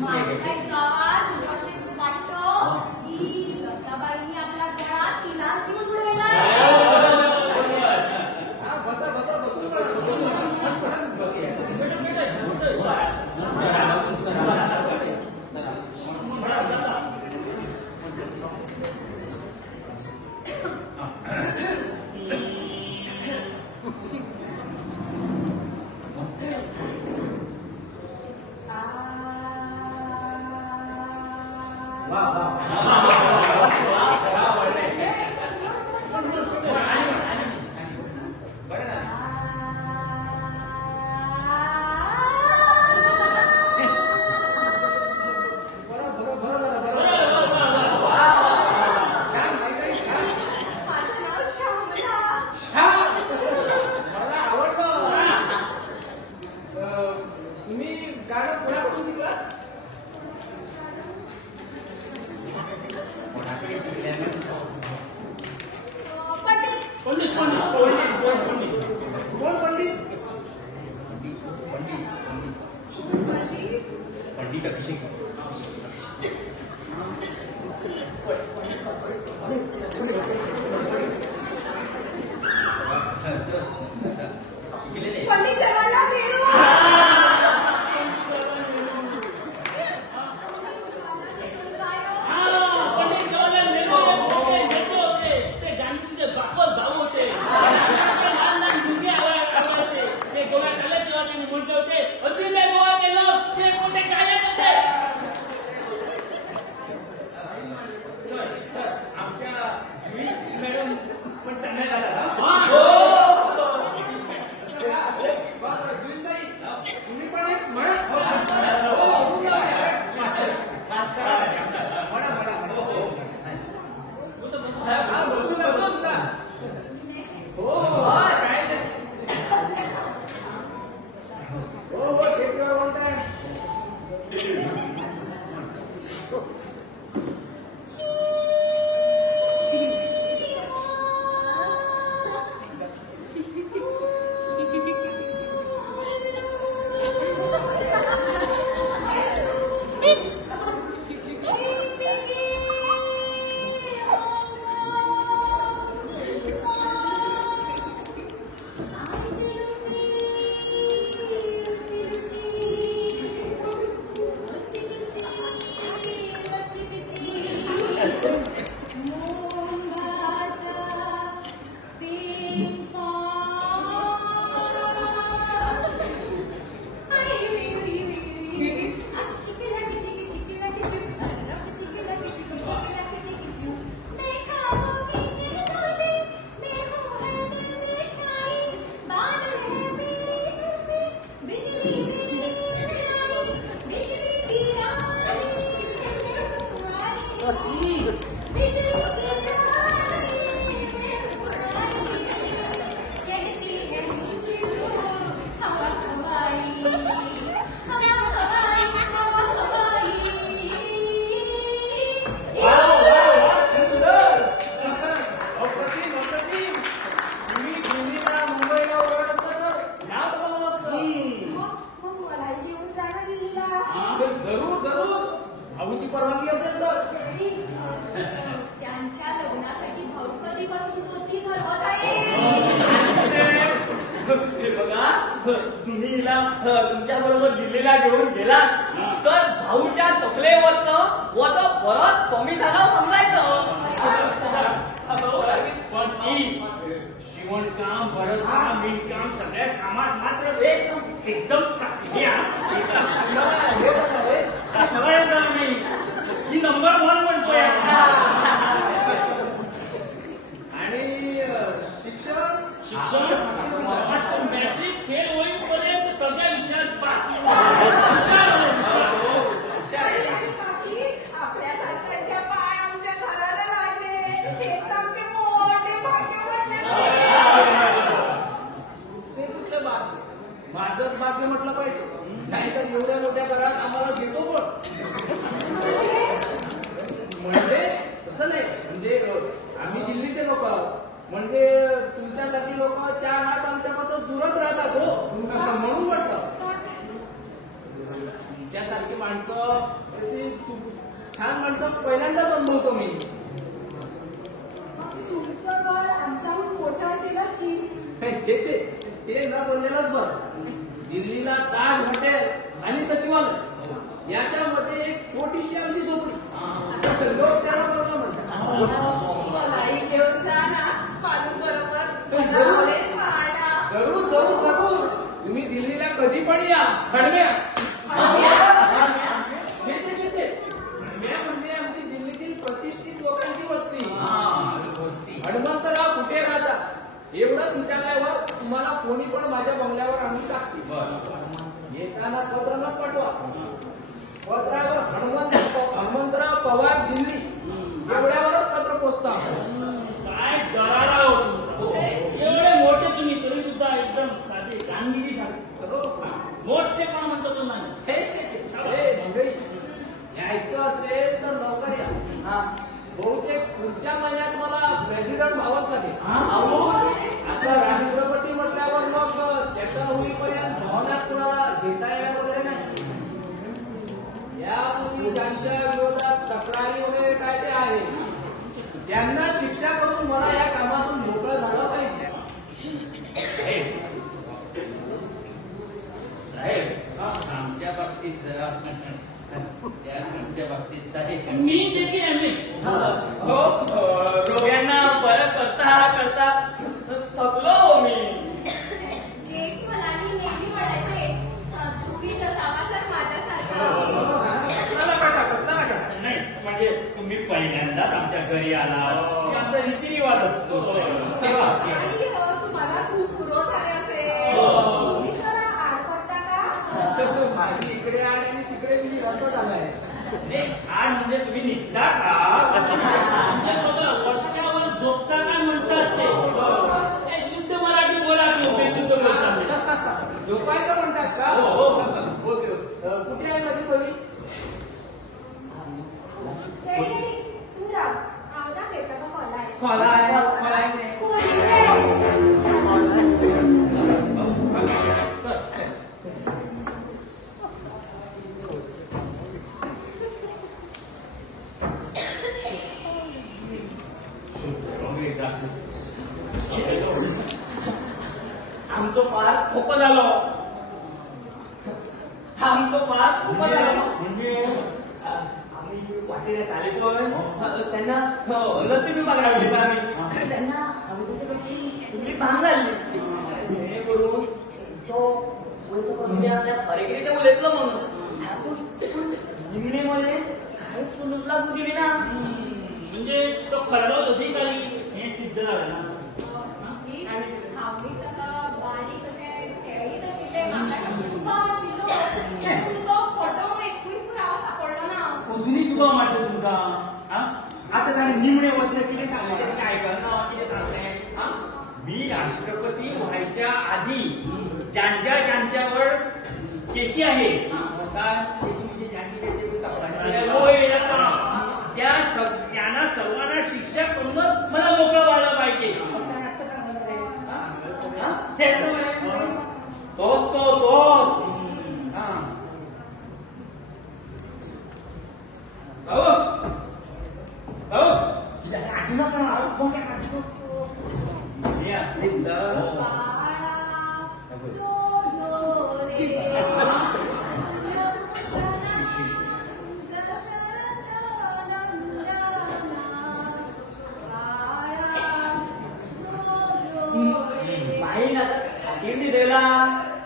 माहिती जावा तुझ्याशी वाटतं की लताबाईंनी पंडित जवाहरलाल नेहरू पंडित जवाहरलाल नेहरू होते ते गांधीजीचे बापच भाऊ होते. लहान लहान मुलगे आवडायचे ते गोव्यात आले तेव्हा त्यांनी म्हटले होते अचिले गोवा केलं ते मोठे गायक होते. आमच्या जुई मॅडम पण चांगल्या झाला. तुम्ही पण एक म्हणत परवानगी असेल तर त्यांच्या लग्नासाठी भाऊ कधीपासून स्वती ठरवत आहे. बघा तुम्ही हिला तुमच्या बरोबर दिल्लीला घेऊन गेला तर भाऊच्या तकलेवरचं वजन बरंच कमी झालं समजायचं. पण ती शिवणकाम भरतकाम विणकाम सगळ्या कामात मात्र एकदम नाही ही नंबर 1 म्हणतोय. आणि शिक्षण मॅट्रिक फेल होईपर्यंत सगळ्या विषयात पास. आपल्यासारख्यांच्या पाय आमच्या घराला लागले हेच आमचे मोठे भाग्य म्हटले. ते कुठलं भाग्य? माझंच भाग्य म्हटलं पाहिजे. नाहीतर एवढ्या मोठ्या घरात आम्हाला घेतो कोण? म्हणजे तसं नाही, म्हणजे आम्ही दिल्लीचे लोक आहोत, म्हणजे तुमच्यासाठी लोक 4 हात आमच्यापासून दूरच राहतात हो, म्हणून म्हटलं. तुमच्यासारखी माणसं अशी छान माणसं पहिल्यांदाच अनुभवतो मी. तुमचं घर आमच्याहून मोठं असेलच की. ते न बोललेलंच बरं. दिल्लीला ताज हॉटेल आणि सचिवालय याच्यामध्ये एक छोटीशी आमची झोपडी. लोक त्याला बघा म्हणतात. मलाही घेऊन जा ना पालू बरोबर. जरूर जरूर जरूर. तुम्ही दिल्लीला कधी पण या. हडम्या म्हणजे आमची दिल्लीतील प्रतिष्ठित लोकांची वस्ती. हनुमंतराव कुठे राहतात एवढंच विचारल्यावर तुम्हाला कोणी पण माझ्या बंगल्यावर आणून टाकतील. येताना पत्र न पाठवा. पत्रावर हनुमंतराव पवार दिल्ली एवढ्यावरच पत्र पोचता. काय दरारा होतो एवढे मोठे तुम्ही तरी सुद्धा एकदम साधे गांधीजी सारखे मोठे पण म्हणतो तो नाही. यायचं असेल तर लवकर या. बहुतेक पुढच्या महिन्यात मला प्रेसिडेंट व्हावंच लागेल. आता राष्ट्रपती म्हटल्यावर मग सेटल होईपर्यंत भावना कुणाला घेता येणार वगैरे नाही. यापूर्वी ज्यांच्या विरोधात तक्रारी वगैरे काय ते आहे त्यांना शिक्षा करून मला या कामातून मोकळं झालं पाहिजे. आमच्या बाबतीत जरा त्या बाबतीत मी देखील आहे. हो रोग्यांना बरं करता थकलो मी. जेठ मला नेहमी म्हणायचे चुकीच असावा तर माझ्यासारखा. नाही म्हणजे तुम्ही पहिल्यांदाच आमच्या घरी आला आमचा रीतिरिवाज असतो तेव्हा आणि तुम्हाला खूप पुरो झाले असेल. तुम्ही जरा आडपडता का? माझी इकडे आड आणि तिकडे मी रद्द झालाय. आड म्हणजे तुम्ही निघता का वरच्यावर झोपता काय म्हणतात ते शुद्ध मराठी बोला किंवा बेशुद्ध बोलतात. झोपायचं म्हणतात का? ओके. कुठे आहे माझी खोली? तू राग आवाज येता का कॉल आहे? खोलाय आमचं फार खोकं झालो. आम्ही वाटेण्यात आले पण त्यांना लसी बी बघायला भेटली आम्ही. त्यांना तुम्ही भांग घालली जेणेकरून तो म्हणजे आपल्या खरेगिरी ते उलेतलं म्हणून निमणेमध्ये काहीच सोडून लागू दिली ना. म्हणजे तो खरडोच अधिकारी हे सिद्ध झालं ना. आम्ही त्याला बारीक असे खेळीत अशिल्ले म्हाका तुका आशिल्लो पूण तो खोटो एकूय पुरावो सापडलो ना. अजूनही तुका मारतो तुमका आता काय निमणे वचन किती सांगले ते काय करणं किती सांगले. मी राष्ट्रपती व्हायच्या आधी ज्यांच्यावर केशी आहे केशी म्हणजे त्यांना सर्वांना शिक्षा करूनच मला मोकळं व्हायला पाहिजे. तोच हे असले हातीने दिला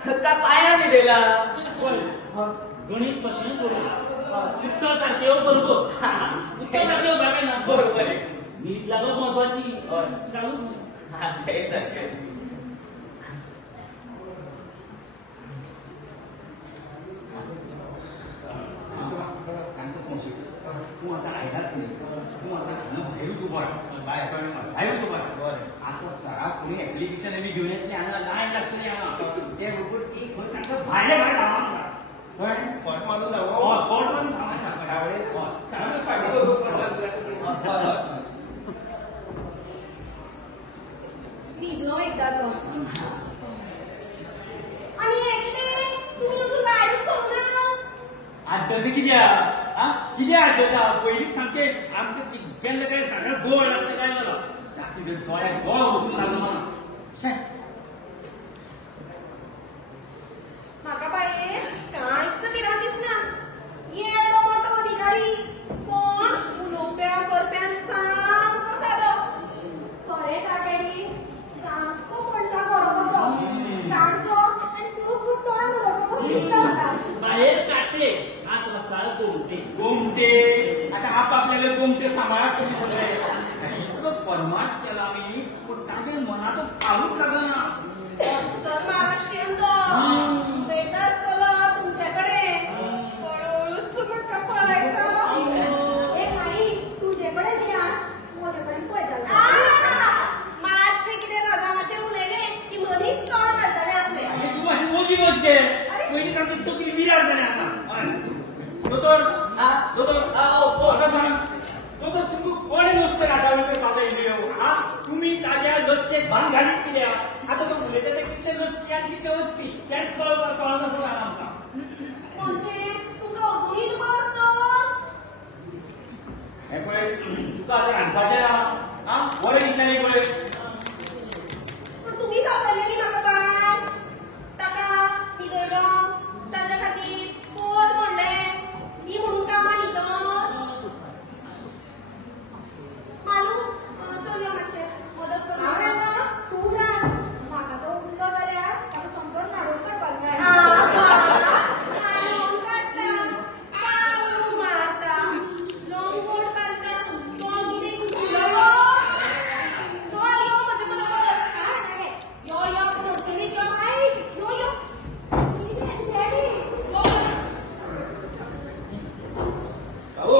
का पायाने दिला. गणित प्रश्न सोडला उत्तर सारखे बरोबर उत्तर सारखे बघा ना. बरोबर आहे. नीट लागलं महत्वाची लागू तू आता राहिलाच नाही. तू आता बाहेरच उभा बाहेरच उभा. आता सगळा कोणी ऍप्लिकेशन मी घेऊन येत नाही नाही लागतं ते बरोबर बाहेर कोर्ट मारून भिजलो एकदाच. आणि ऐकले तुम्ही अजून बाहेर सोडलं. आड्डत किती आड्डत पहिलीच सांगते आमचं केलं काय सगळं गोळ लागतं काय झालं डोळ्यात गोळ बसून लागलं मला. म्हाका बाये कांयच दिला दिसना. येलो मोठो अधिकारी कोण उलोवप्या करप्यान सामको सादो. खरेच आटेडी सामको पणसा खरो कसो काणचो आनी खूप तोंड उडोवचो दिसता म्हाका. बाहेर काटे आत रसाळ गोमटे आता आपल्याला गोमटे सांभाळत तुम्ही सगळे इतकं परमाश केला मी पण ताच्या मनाचं फारूच लागना. अस्सल महाराष्ट्रीयन तो बेत आसतलो तुमच्याकडे. पळूच म्हाका पळयता. ए माई तुझे कडेन या म्हजे कडेन पळयता. मातशे कितें राजामाचे उलयले की मदींच तोंड घालताले आपले. तू अशी मोगी बसते पहिली सांगते तो किती विराट झाले आता. तुम्ही कोणी नुसतं काढावं तुम्ही ताज्या लस्सेक भांग घालीत कित्या आता तो उलयता ते कितले लस्सी आनी कितले वस्ती तेंच कळना आमकां. म्हणजे तुमकां अजुनूय दुबाव आसतो. तुका आता रांदपाचें ना बरें दिसलें पळय पण तुम्ही सापडलेली म्हाका बाय ताका तिगयलो ताच्या खातीर पोत म्हणलें ही म्हणून कामां न्ही तो मानू चल यो मातशें मदत कर हांव येता तूं रांद म्हाका तो उरलो जाल्यार ताका समजून काडून काडपाक जाय काळोख काडटा काळू मारता लोंगोट काडटा तो कितें उरलो चल यो म्हजे बरोबर यो यो सडसडीत यो यो यो भाऊ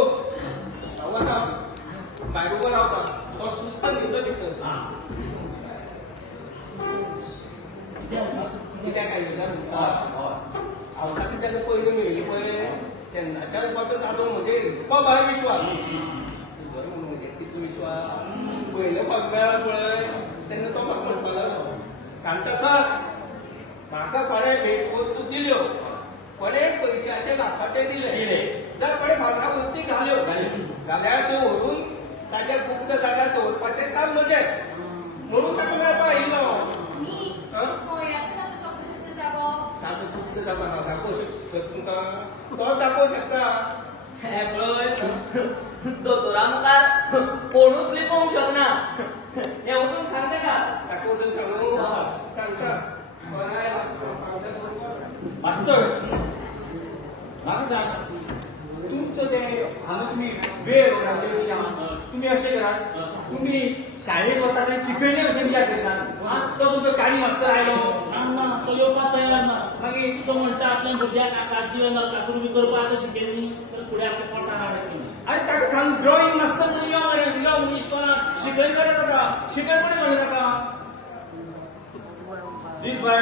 भाऊ आता बायकोवर रावता तो सुस्त न्हिदलो भितर कित्याक आयिल्लो हांव ताका जेन्ना पयलीं मेळ्ळी पळय तेन्नाच्या पासून तातूंत म्हणजे हिसपा भायर विश्वास बरें म्हणून म्हणजे कितलो विश्वास पयले फावट मेळ्ळो पळय तेन्ना तो म्हाका म्हणपाक लागलो कांता सर म्हाका कोणें भेट वस्तू दिल्यो कोणें पयशांचे लाखाटे दिले जाल्यार कोणें भाजरा वस्ती घाल्यो जाल्यार त्यो व्हरून ताच्या गुप्त जाग्यार दवरपाचें काम म्हजें म्हणून ताका मेळपाक आयिल्लो नी खंय आसता तो तुमचो जागो ताजो गुप्त जागो हांव दाखोवं शकता तुमकां तो दाखोवं शकता हे पळय दोतोरा मुखार कोणूच लिपोवंक शकना हे वचून सांगता का दाखोवन सांगू सांगता मास्तर म्हाका सांग तुमचो ते हांगा तुमी वेळ रोडाचे विशयान तुमी अशें करात तुमी शाळेत वता ते शिकयले अशें कित्याक करतात तो तुमचो चाळी मास्तर आयलो ना ना तो येवपाक तयार ना मागीर तो म्हणटा आतल्या भुरग्याक आकाश दिवे नरकासूर बी करपाक आतां शिकयली तर फुडें आपल्या पोटान हाडटली आनी ताका सांग ड्रॉईंग मास्तर म्हणून यो मरे तुका इस्कॉलाक शिकय करे ताका शिकय कोणे म्हणलें ताका जीत बाय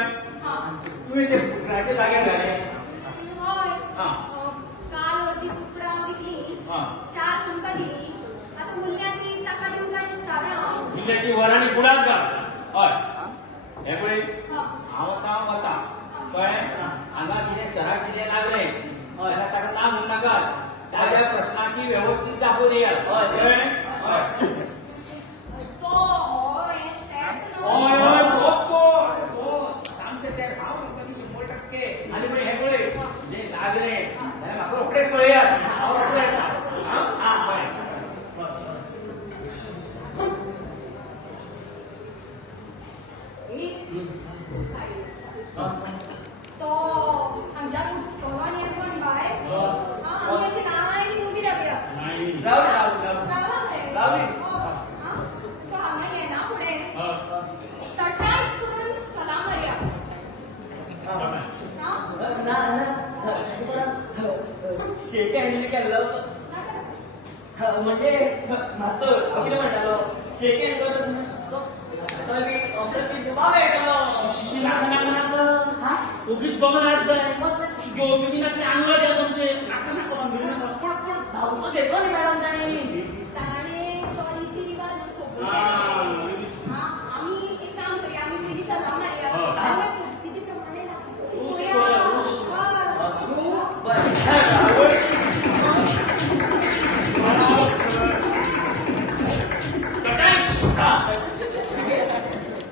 तुमी ते फुकणाचे जाग्यार घाले हय हां काल अर्दी कुकडां विकली 4 तुमकां दिली आतां मुलयाची ताका दिवंक काय चिंतालें हांव इल्ल्याची वरांनी बुडात घाल हय हे पळय हां हांव आतां वता कळ्ळें हांगा कितें शहराक कितें लागलें जाल्यार ताका ना म्हणू नाका ताज्या प्रश्नाची वेवस्थीत जापो दियात कळ्ळें हय तो हो हे सेट हय हय तोच तो सामकें सेट हांव सांगता ती 100% आनी पळय हे पळय कितें लागलें जाल्यार म्हाका रोखडेंच पळयात हांव रोखडो येता हां बरें तो हांगच्यान गोवान येतो न्ही भायर आमी अशी नावांनी उबी रावया रावली रावली तो हांगा येना फुडें तटाच करून सलाम मारया शेक हँडल केल्लो म्हणजे मास्तर हांव कितें म्हणटालो शेक हँड करता शिशी नाका नाका नाका उगीच बघत हाड जाय घेवपी बी नासले आंगळ द्या तुमचे नाका नाका भिडू नाका पूण धांवचो घेतलो न्ही मॅडम ताणी ताणे तो रिती रिवाज सोडून आमी एक काम करया आमी पयलीं सलाम मारया आमी परिस्थिती प्रमाणे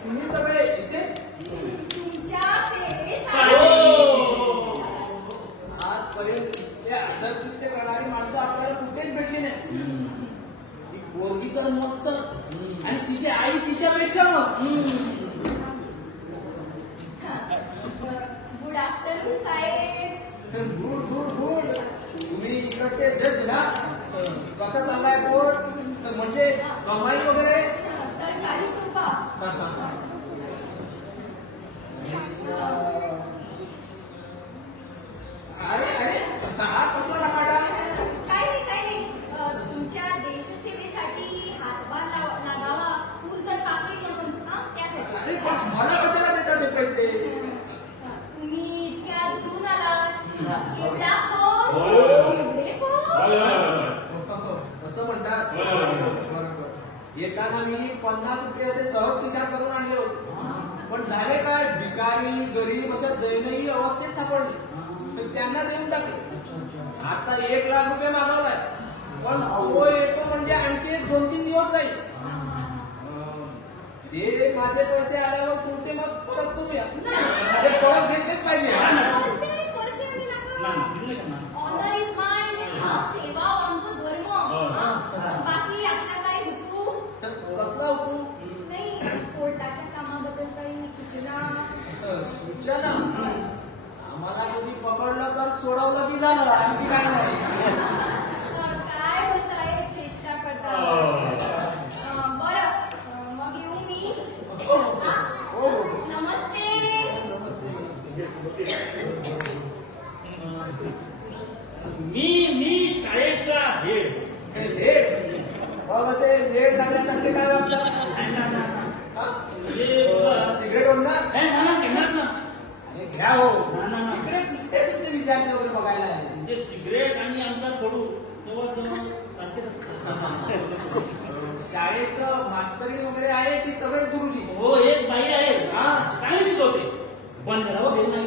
तुम्ही सगळे इथेच तुमच्या सेवेसाठी आजपर्यंत इतक्या आदरकृत्य करणारी माणसं आपल्याला कुठेच भेटली नाही ही पोरगी तर मस्त आणि तिची आई तिच्यापेक्षा मस्त गुड आफ्टरनून साहेब गुड गुड गुड तुम्ही इकडचे जज ना कसा चाललाय पोर म्हणजे कमाई वगैरे सरकारी कृपा अरे अरे हा कसला लकाटा काही नाही तुमच्या देशसेवेसाठी हातभार लागावा फुल तर काकडी म्हणून त्यासाठी अरे पण मला कशाला देतात हे पैसे तुम्ही इतक्या दुरून आलात एवढा असं म्हणतात बरोबर येताना मी 50 रुपये असे सहज खिशात करून आणले होते पण झाले काय भिकारी गरीब अशा दयनीय अवस्थेत सापडले तर त्यांना देऊन टाकले आता 1 लाख रुपये मागवलाय पण अहो येतो म्हणजे आणखी 1-2-3 दिवस जाईल. ते माझे पैसे आल्यावर तुमचे मग परत करूया. ते परत घेतलेच पाहिजे. Honour is mine. सेवा आमचा धर्म. बाकी आपला काही हुकूम कसला हुकूम? नाही, कोर्टाच्या कामाबद्दल काही सूचना. आम्हाला कधी पकडलं तर सोडवलं की झालं, आणखी काय नाही. काय बसाय चेष्टा करता. बरं, मग येऊ मी. नमस्ते. मी शाळेचा हेड. असे लेट लागल्यासारखे काय वाटतं? सिगरेट ओढणार? घेणार ना. घ्या हो. ना. इकडे कुठे तुमचे विद्यार्थी वगैरे बघायला आहे? म्हणजे सिगरेट आणि आमचा कडू तेव्हा सारखेच असतात. शाळेत मास्तरी वगैरे आहे की सगळे गुरुजी? हो, एक बाई आहे. चांगली शिकवते. बंद करावं हे नाही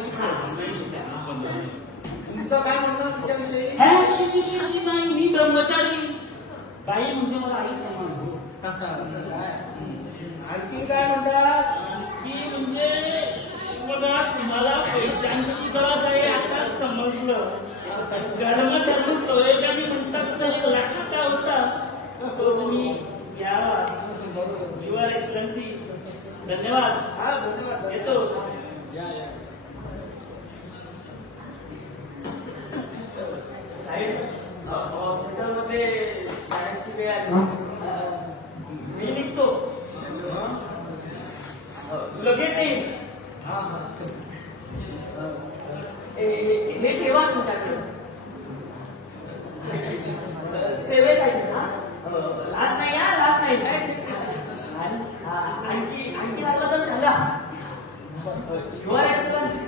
तुमचं काय म्हणणं तिच्याविषयी? नाही, मी ब्रह्मचारी. बाई म्हणजे मला आई समान. आणखी काय म्हणतात? आणखी म्हणजे बघा, तुम्हाला पैशांची गरज आहे आता समजलं. धर्म संयोगाने म्हणतात सैनिक लाखात होता तो तुम्ही घ्यावा. Your excellency. धन्यवाद. येतो. साहेब, हॉस्पिटलमध्ये शाळेची वेळ आली. मी निघतो. लगेच येईल. हे ठेवा तुमच्याकडे. सेवेसाठी. लास्ट नाही या, लास्ट नाही. आणखी लागलं तर सांगा. Your excellency.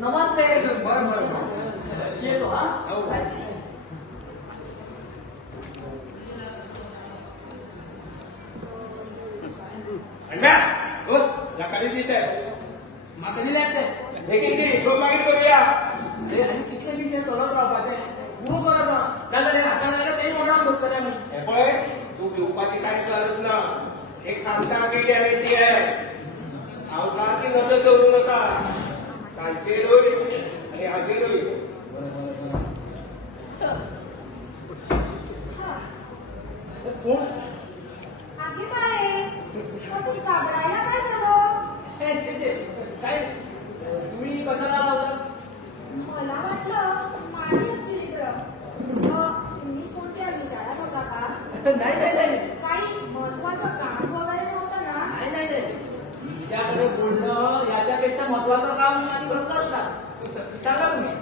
नमस्ते. बरं. येतो. अण्णा हो लाकडे देत आहे. मग कधी लागते? शोध मागील करूया. आणि किती दिवस चालत राहायचे गुरु करत त्यासाठी हाताला काही मोठा बसतो नाही हे पळे, तू उपाची काय चालत ना. एक आमचा गॅरंटी आहे. सारखी नजर करू नका. कांचे रोई आणि आगे रोई. आगे काय असं घाबरायला काय झालं? काय तुम्ही कशाला लावतात? मला वाटलं माणी असतील इकडं. तुम्ही कोणत्या विचारात होता का? नाही. काही महत्वाचं काम वगैरे नव्हतं ना? नाही. तिच्याकडे बोलणं याच्यापेक्षा महत्वाचं काम आणि कसलं असतात सांगा तुम्ही.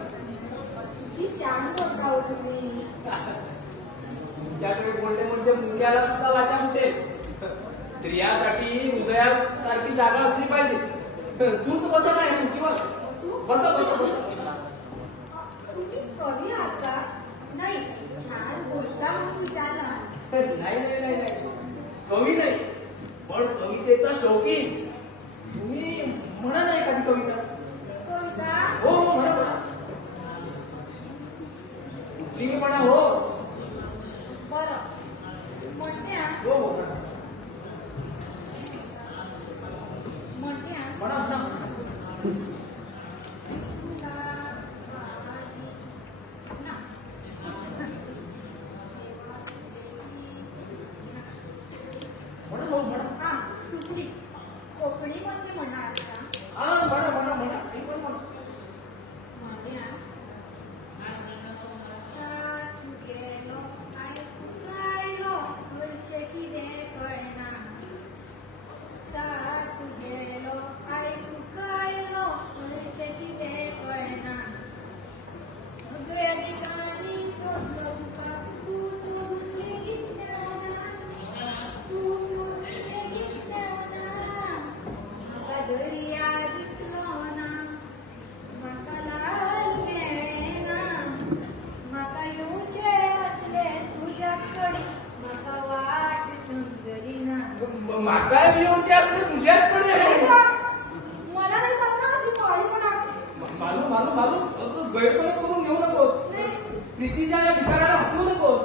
किती छान बोलता हो तुम्ही. तुमच्याकडे बोलणे म्हणजे मुंग्याला सुद्धा वाचा फुटेल. स्त्रियासाठी हृदयासारखी जागा असली पाहिजे. तू तर बसत आहे तुमची बस. तुम्ही कवी आहात का? नाही, छान बोलता म्हणून विचारला. नाही. कवी नाही, पण कवितेचा शौकीन. तुम्ही म्हणा नाही एखादी कविता. कविता? हो म्हणा. कुठलीही म्हणा. हो बरं, म्हणते हा. हो म्हणा. म्हणते हा. म्हणा. हा, सुचली. कोकणीमध्ये म्हणणार का? म्हणा. म्हणते हा. साथ गेलो, ऐकू गायलो, वरचे किती कळना. साथ गेलो, ऐकू गायलो, वरचे किती कळना. सगळ्या ठिकाणी शोधलो तुका, तू सोडून लेगीत नेवना. तू सोडून लेगीत नेवना. म्हाका दर्या दिसलो ना, म्हाका लाल मेळ्ळेना. म्हाका येवचे असले तुझ्याच कडेन, म्हाका वाट समजलीना. माकाय येऊनचे असले तुझ्याचकडे मला नाही जमणार असली काळीपणा. मालूम असं गैरसमज करून घेऊ नकोस. नाही. प्रीतीच्या या ठिकाणाला हटवू नकोस.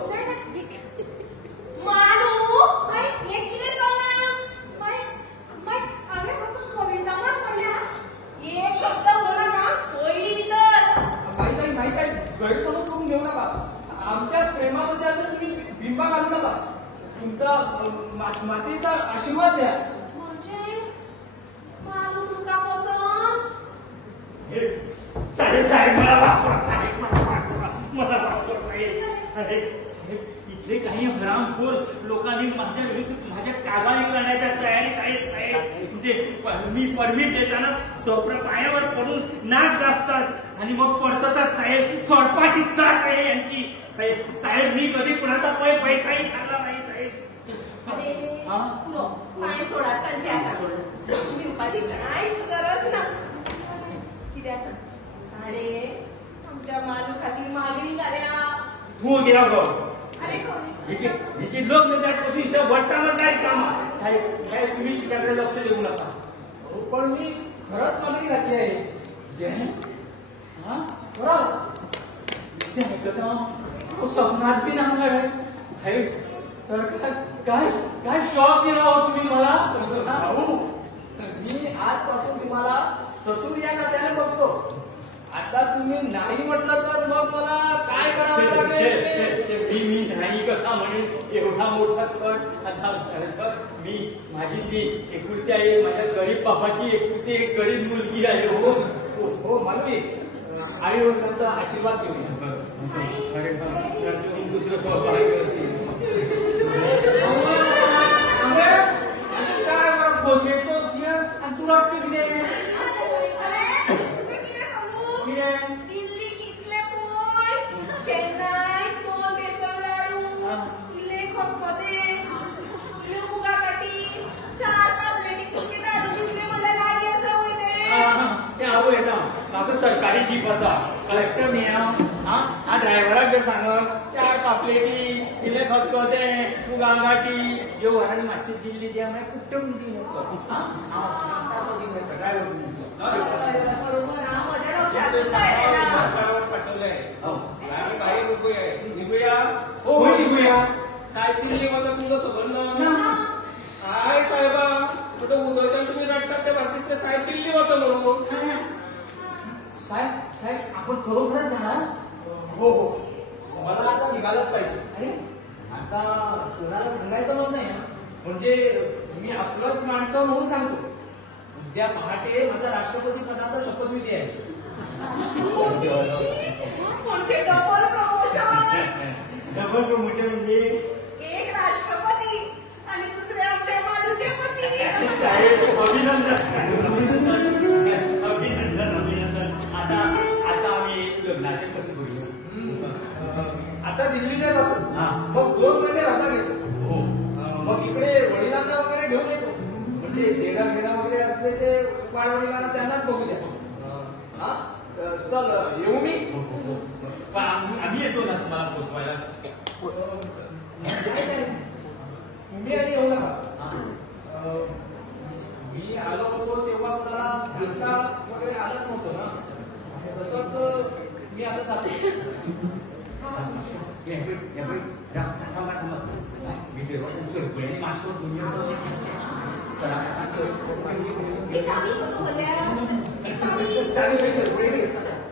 मातीचा आशीर्वाद द्या. म्हणजे मालू तुमका पसंत? साहेब मला वाचवा, साहेब मला वाचवा, मला वाचवा साहेब. इथले काही हरामखोर लोकांनी माझ्या विरुद्ध माझ्या कारवाई करण्याच्या तयारीत आहेत साहेब. मी परमिट देताना पायावर पडून नाक घासतात आणि मग पडतातच साहेब. स्वरूपाची जात आहे यांची साहेब. मी कधी कुणाचा पैसाही खाल्ला नाही साहेब. पाय सोडा त्यांची आता तुम्ही उपाशी काहीच गरज ना. कित्याच अरे आमच्या मालू खातीर मागणी करा. हो गिरा गो अरे हिची लोक नेत्यापासून इथं वरचाला काय काम साहेब. साहेब तुम्ही तिच्याकडे लक्ष देऊ नका. पण मी खरंच मागणी घातली आहे. स्वप्नात ती नांगर आहे सरकार. काय शॉक दिला हो तुम्ही मला. भाऊ मी आजपासून तुम्हाला चतुर या नात्याने बघतो. आता तुम्ही नाही म्हटलं तर मग मला काय करावं लागेल. मी नाही कसा म्हणेन. एवढा मोठा सण आता सर मी माझी ती एकुलती आहे. माझ्या गरीब बापाची एकुलती एक गरीब मुलगी आहे. हो हो मालकी आई वडिलांचा आशीर्वाद घेऊया. अरे पुत्र सौभाग्य काय मग खोसेतो आणि तुला किती दिल्ली कितले पोच केन्नाय दोन बेसन लाडू किल्ले खतखते किल्ले मुगा काटी 4-5 प्लेटी कितले लाडू कितले मला लागी असा होईने. ते आवो येता म्हाका सरकारी जीप आसा. कलेक्टर न्ही हा ड्रायव्हराक जर सांगत 4 प्लेटी किल्ले खतखते मुगा गाठी ह्यो व्हरान मातशी दिल्ली द्या मागीर कुट्टम दी बरोबर हा माझ्या लक्षातच आहे ना. पाठवलंय काही निघूया. हो निघूया. साहेब दिल्ली मला तुझं खबर ना. काय साहेबा कुठं उगवच्या तुम्ही रडतात ते बाकीचे साहेब दिल्ली होतं म्हणून. साहेब आपण खरोखरच जाणार. हो मला आता निघालच पाहिजे. अरे आता कोणाला सांगायचं मत नाही. म्हणजे मी आपलंच माणसं म्हणून सांगतो. उद्या पहाटे माझा राष्ट्रपती पदाचा शपथविधी आहे. कोणचे डबल प्रमोशन. डबल प्रमोशन म्हणजे एक राष्ट्रपती आणि दुसरे आमच्या मालूचे पती. साहेब अभिनंदन अभिनंदन. आता आम्ही लग्नाचे कसं करूया. आता दिल्लीला जातो. मग 2 महिने रजा घेतो. मग इकडे वडिलांना वगैरे घेऊन येतो. म्हणजे देणं घेणं वगैरे असले ते वाढवडिलांना त्यांनाच बघू द्या. चल येऊ मी. आम्ही येतो ना तुम्हाला पोचवायला. तुम्ही आणि येऊ नका. मी आलो होतो तेव्हा कुणाला सांगता वगैरे आलंच नव्हतं ना. तसंच मी आता जातो.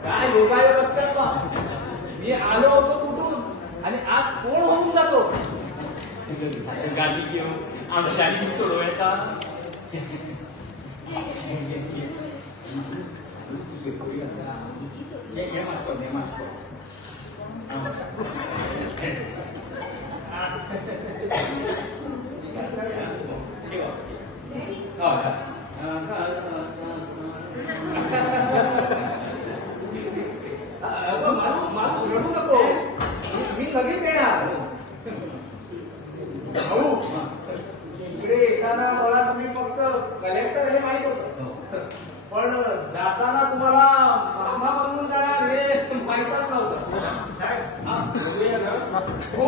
काय योगायोग असतात बा. मी आलो होतो कुठून आणि आज कोण होऊन जातो. गाडी घेऊन आमच्यानी सोडवायचा. रडू नको. मी लगेच येणार. भाऊ इकडे येताना मला तुम्ही फक्त कलेक्टर हे माहित होतं. पण जाताना तुम्हाला मामा बनवून जाणार हे माहीतच नव्हतं. हो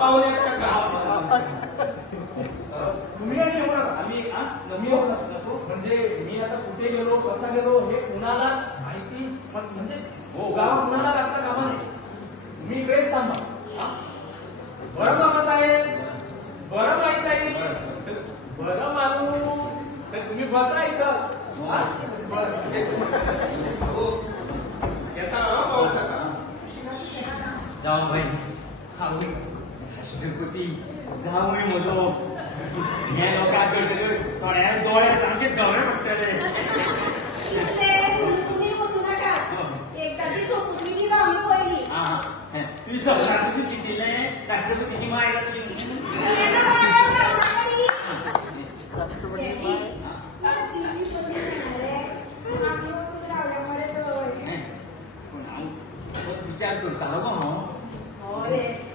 पाहुण्यात तुम्ही आणि येऊ नका. आम्ही येऊ नका. म्हणजे मी आता कुठे गेलो कसा गेलो हे कुणाला माहिती म्हणजे गाव कुणाला लागता कामा नाही. मी इकडेच थांबा. बरं बाबा साहेब. बरं माहित आहे. बरं मानू तुम्ही बसा इथं. जाऊ भाई राष्ट्रपती जावय म्हजो हे लोकांक करतल्यो थोड्या दोळे सामके धवे पडटले इतले सुनी वचू नाका एकदाची सोपुतली ती जावली पयली तुझी संवसारापासून चिंतिल्ले राष्ट्रपतीची माय जातली विचार करतालो गो हांव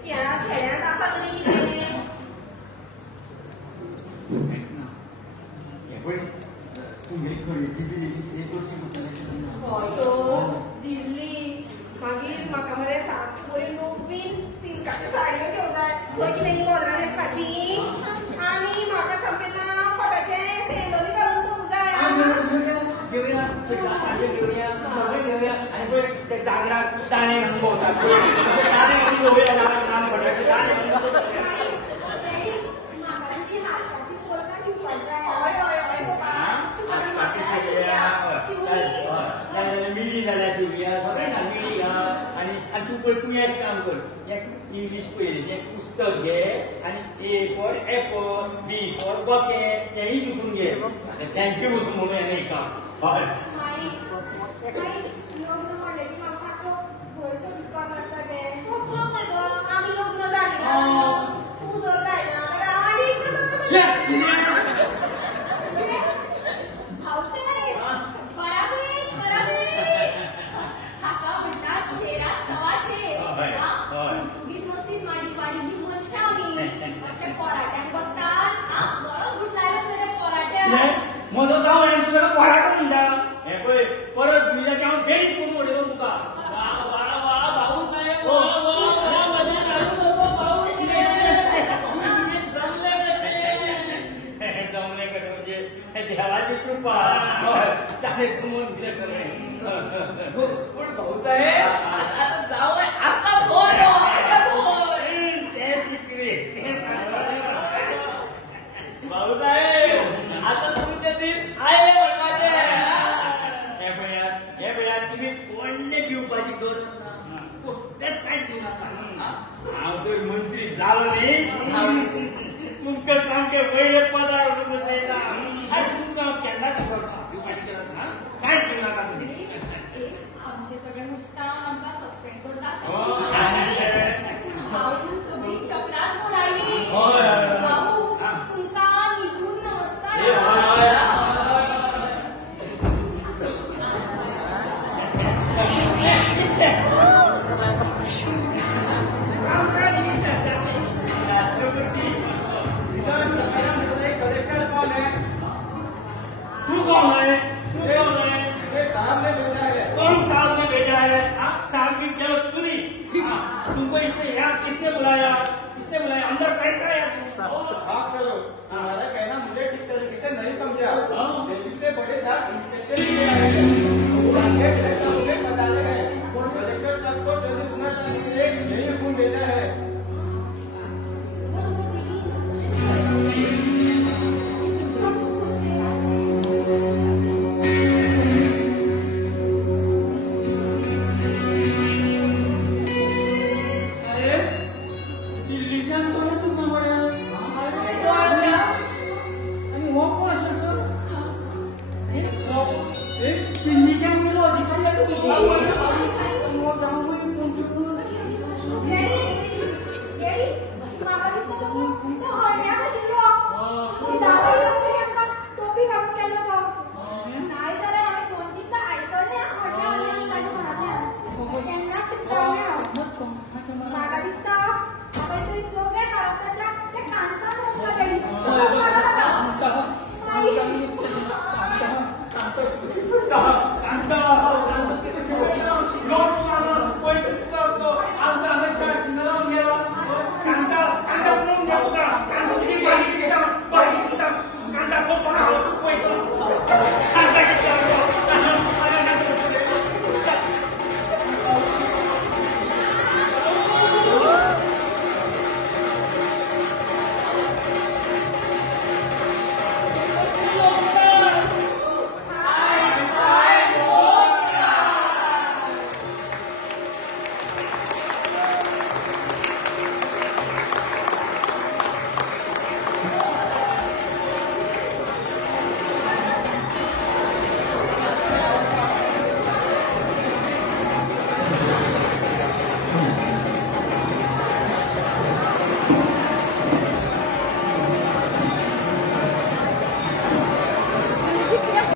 ह्या खेड्यांत आसा तरी कितें हे पळय तुमगे खरेदी बी एक वर्षी हय तो दिल्ली मागीर म्हाका मरे सारकी बरी नवीन सिल्काच्यो साडयो घेवंक जाय खंय कितें गोजरां न्हेसपाची आनी म्हाका सामकें ना पोटाचें सेंडोली घालून पळोवंक जाय घेवया सगळ्या साडयो घेवया सगळें घेवया आनी पळय ते जागराक दाणे घालून भोंवतात दाणे घालून घेवया जागराक नाम पडटा दाणे घालून मिडी जाल्या शिवया सगळें घाल मिडी घाल आनी तूं पळय तूं एक काम कर एक इंग्लीश पयलीचें पुस्तक घे आनी A for apple B for bucket हेंय शिकून घे थँक्यू वचून म्हणून हें एक काम हय कसलो पळय गो आमी लग्न जाली ना तूं जर जायना जाल्यार आनी एकदां भाऊसाहेब परावेश परावेश हाका म्हणटात शेरा सवा शेर पोर्तुगीज मस्तीत वाडिल्ली मनशां आमी अशें पोराट्यान बघतात बरोच गुट लायला सगळे पोराट्याक म्हजो जाव आनी तुका पराटो म्हणटा हें पळय परत दुयेंत हांव बेगीन करून उडयलो तुका भाऊसाहेब म्हजें धाडून जमलें कशें म्हणजे देवाची कृपा ताणें जमोवन दिलें सगळें पूण भाऊसाहेब आतां जावय आसा बरो तें शिकले तें सांगलें भाऊसाहेब आतां तुमचे दीस आयले म्हणपाचे हे पळयात तुमी कोण्णे पिवपाची गरज ना कसलेंच कांय पिवनाका हांव जर मंत्री जालो न्ही तुमकां सामकें वयले पदार बसयता आनी तुमकां हांव केन्नाच सोडना पिवपाची गरज ना कांय पिवनाका तुमी आमचे सगळे मुस्तान आमकां सस्पेंड करतात हय सगळी चक्राच बुडायली हय भाऊ तुमकां निघून नमस्कार राष्ट्रपति विधानसभा में से कलेक्टर कौन है तू कौन है साहब ने भेजा है कौन साहब ने भेजा है आप साहब की क्या सुनी तुमको इसने यहाँ किसने बुलाया अंदर कैसा है माफ करो तुम्हारा कहना मुझे ठीक तरीके से नहीं समझा दिल्ली से बड़े साहब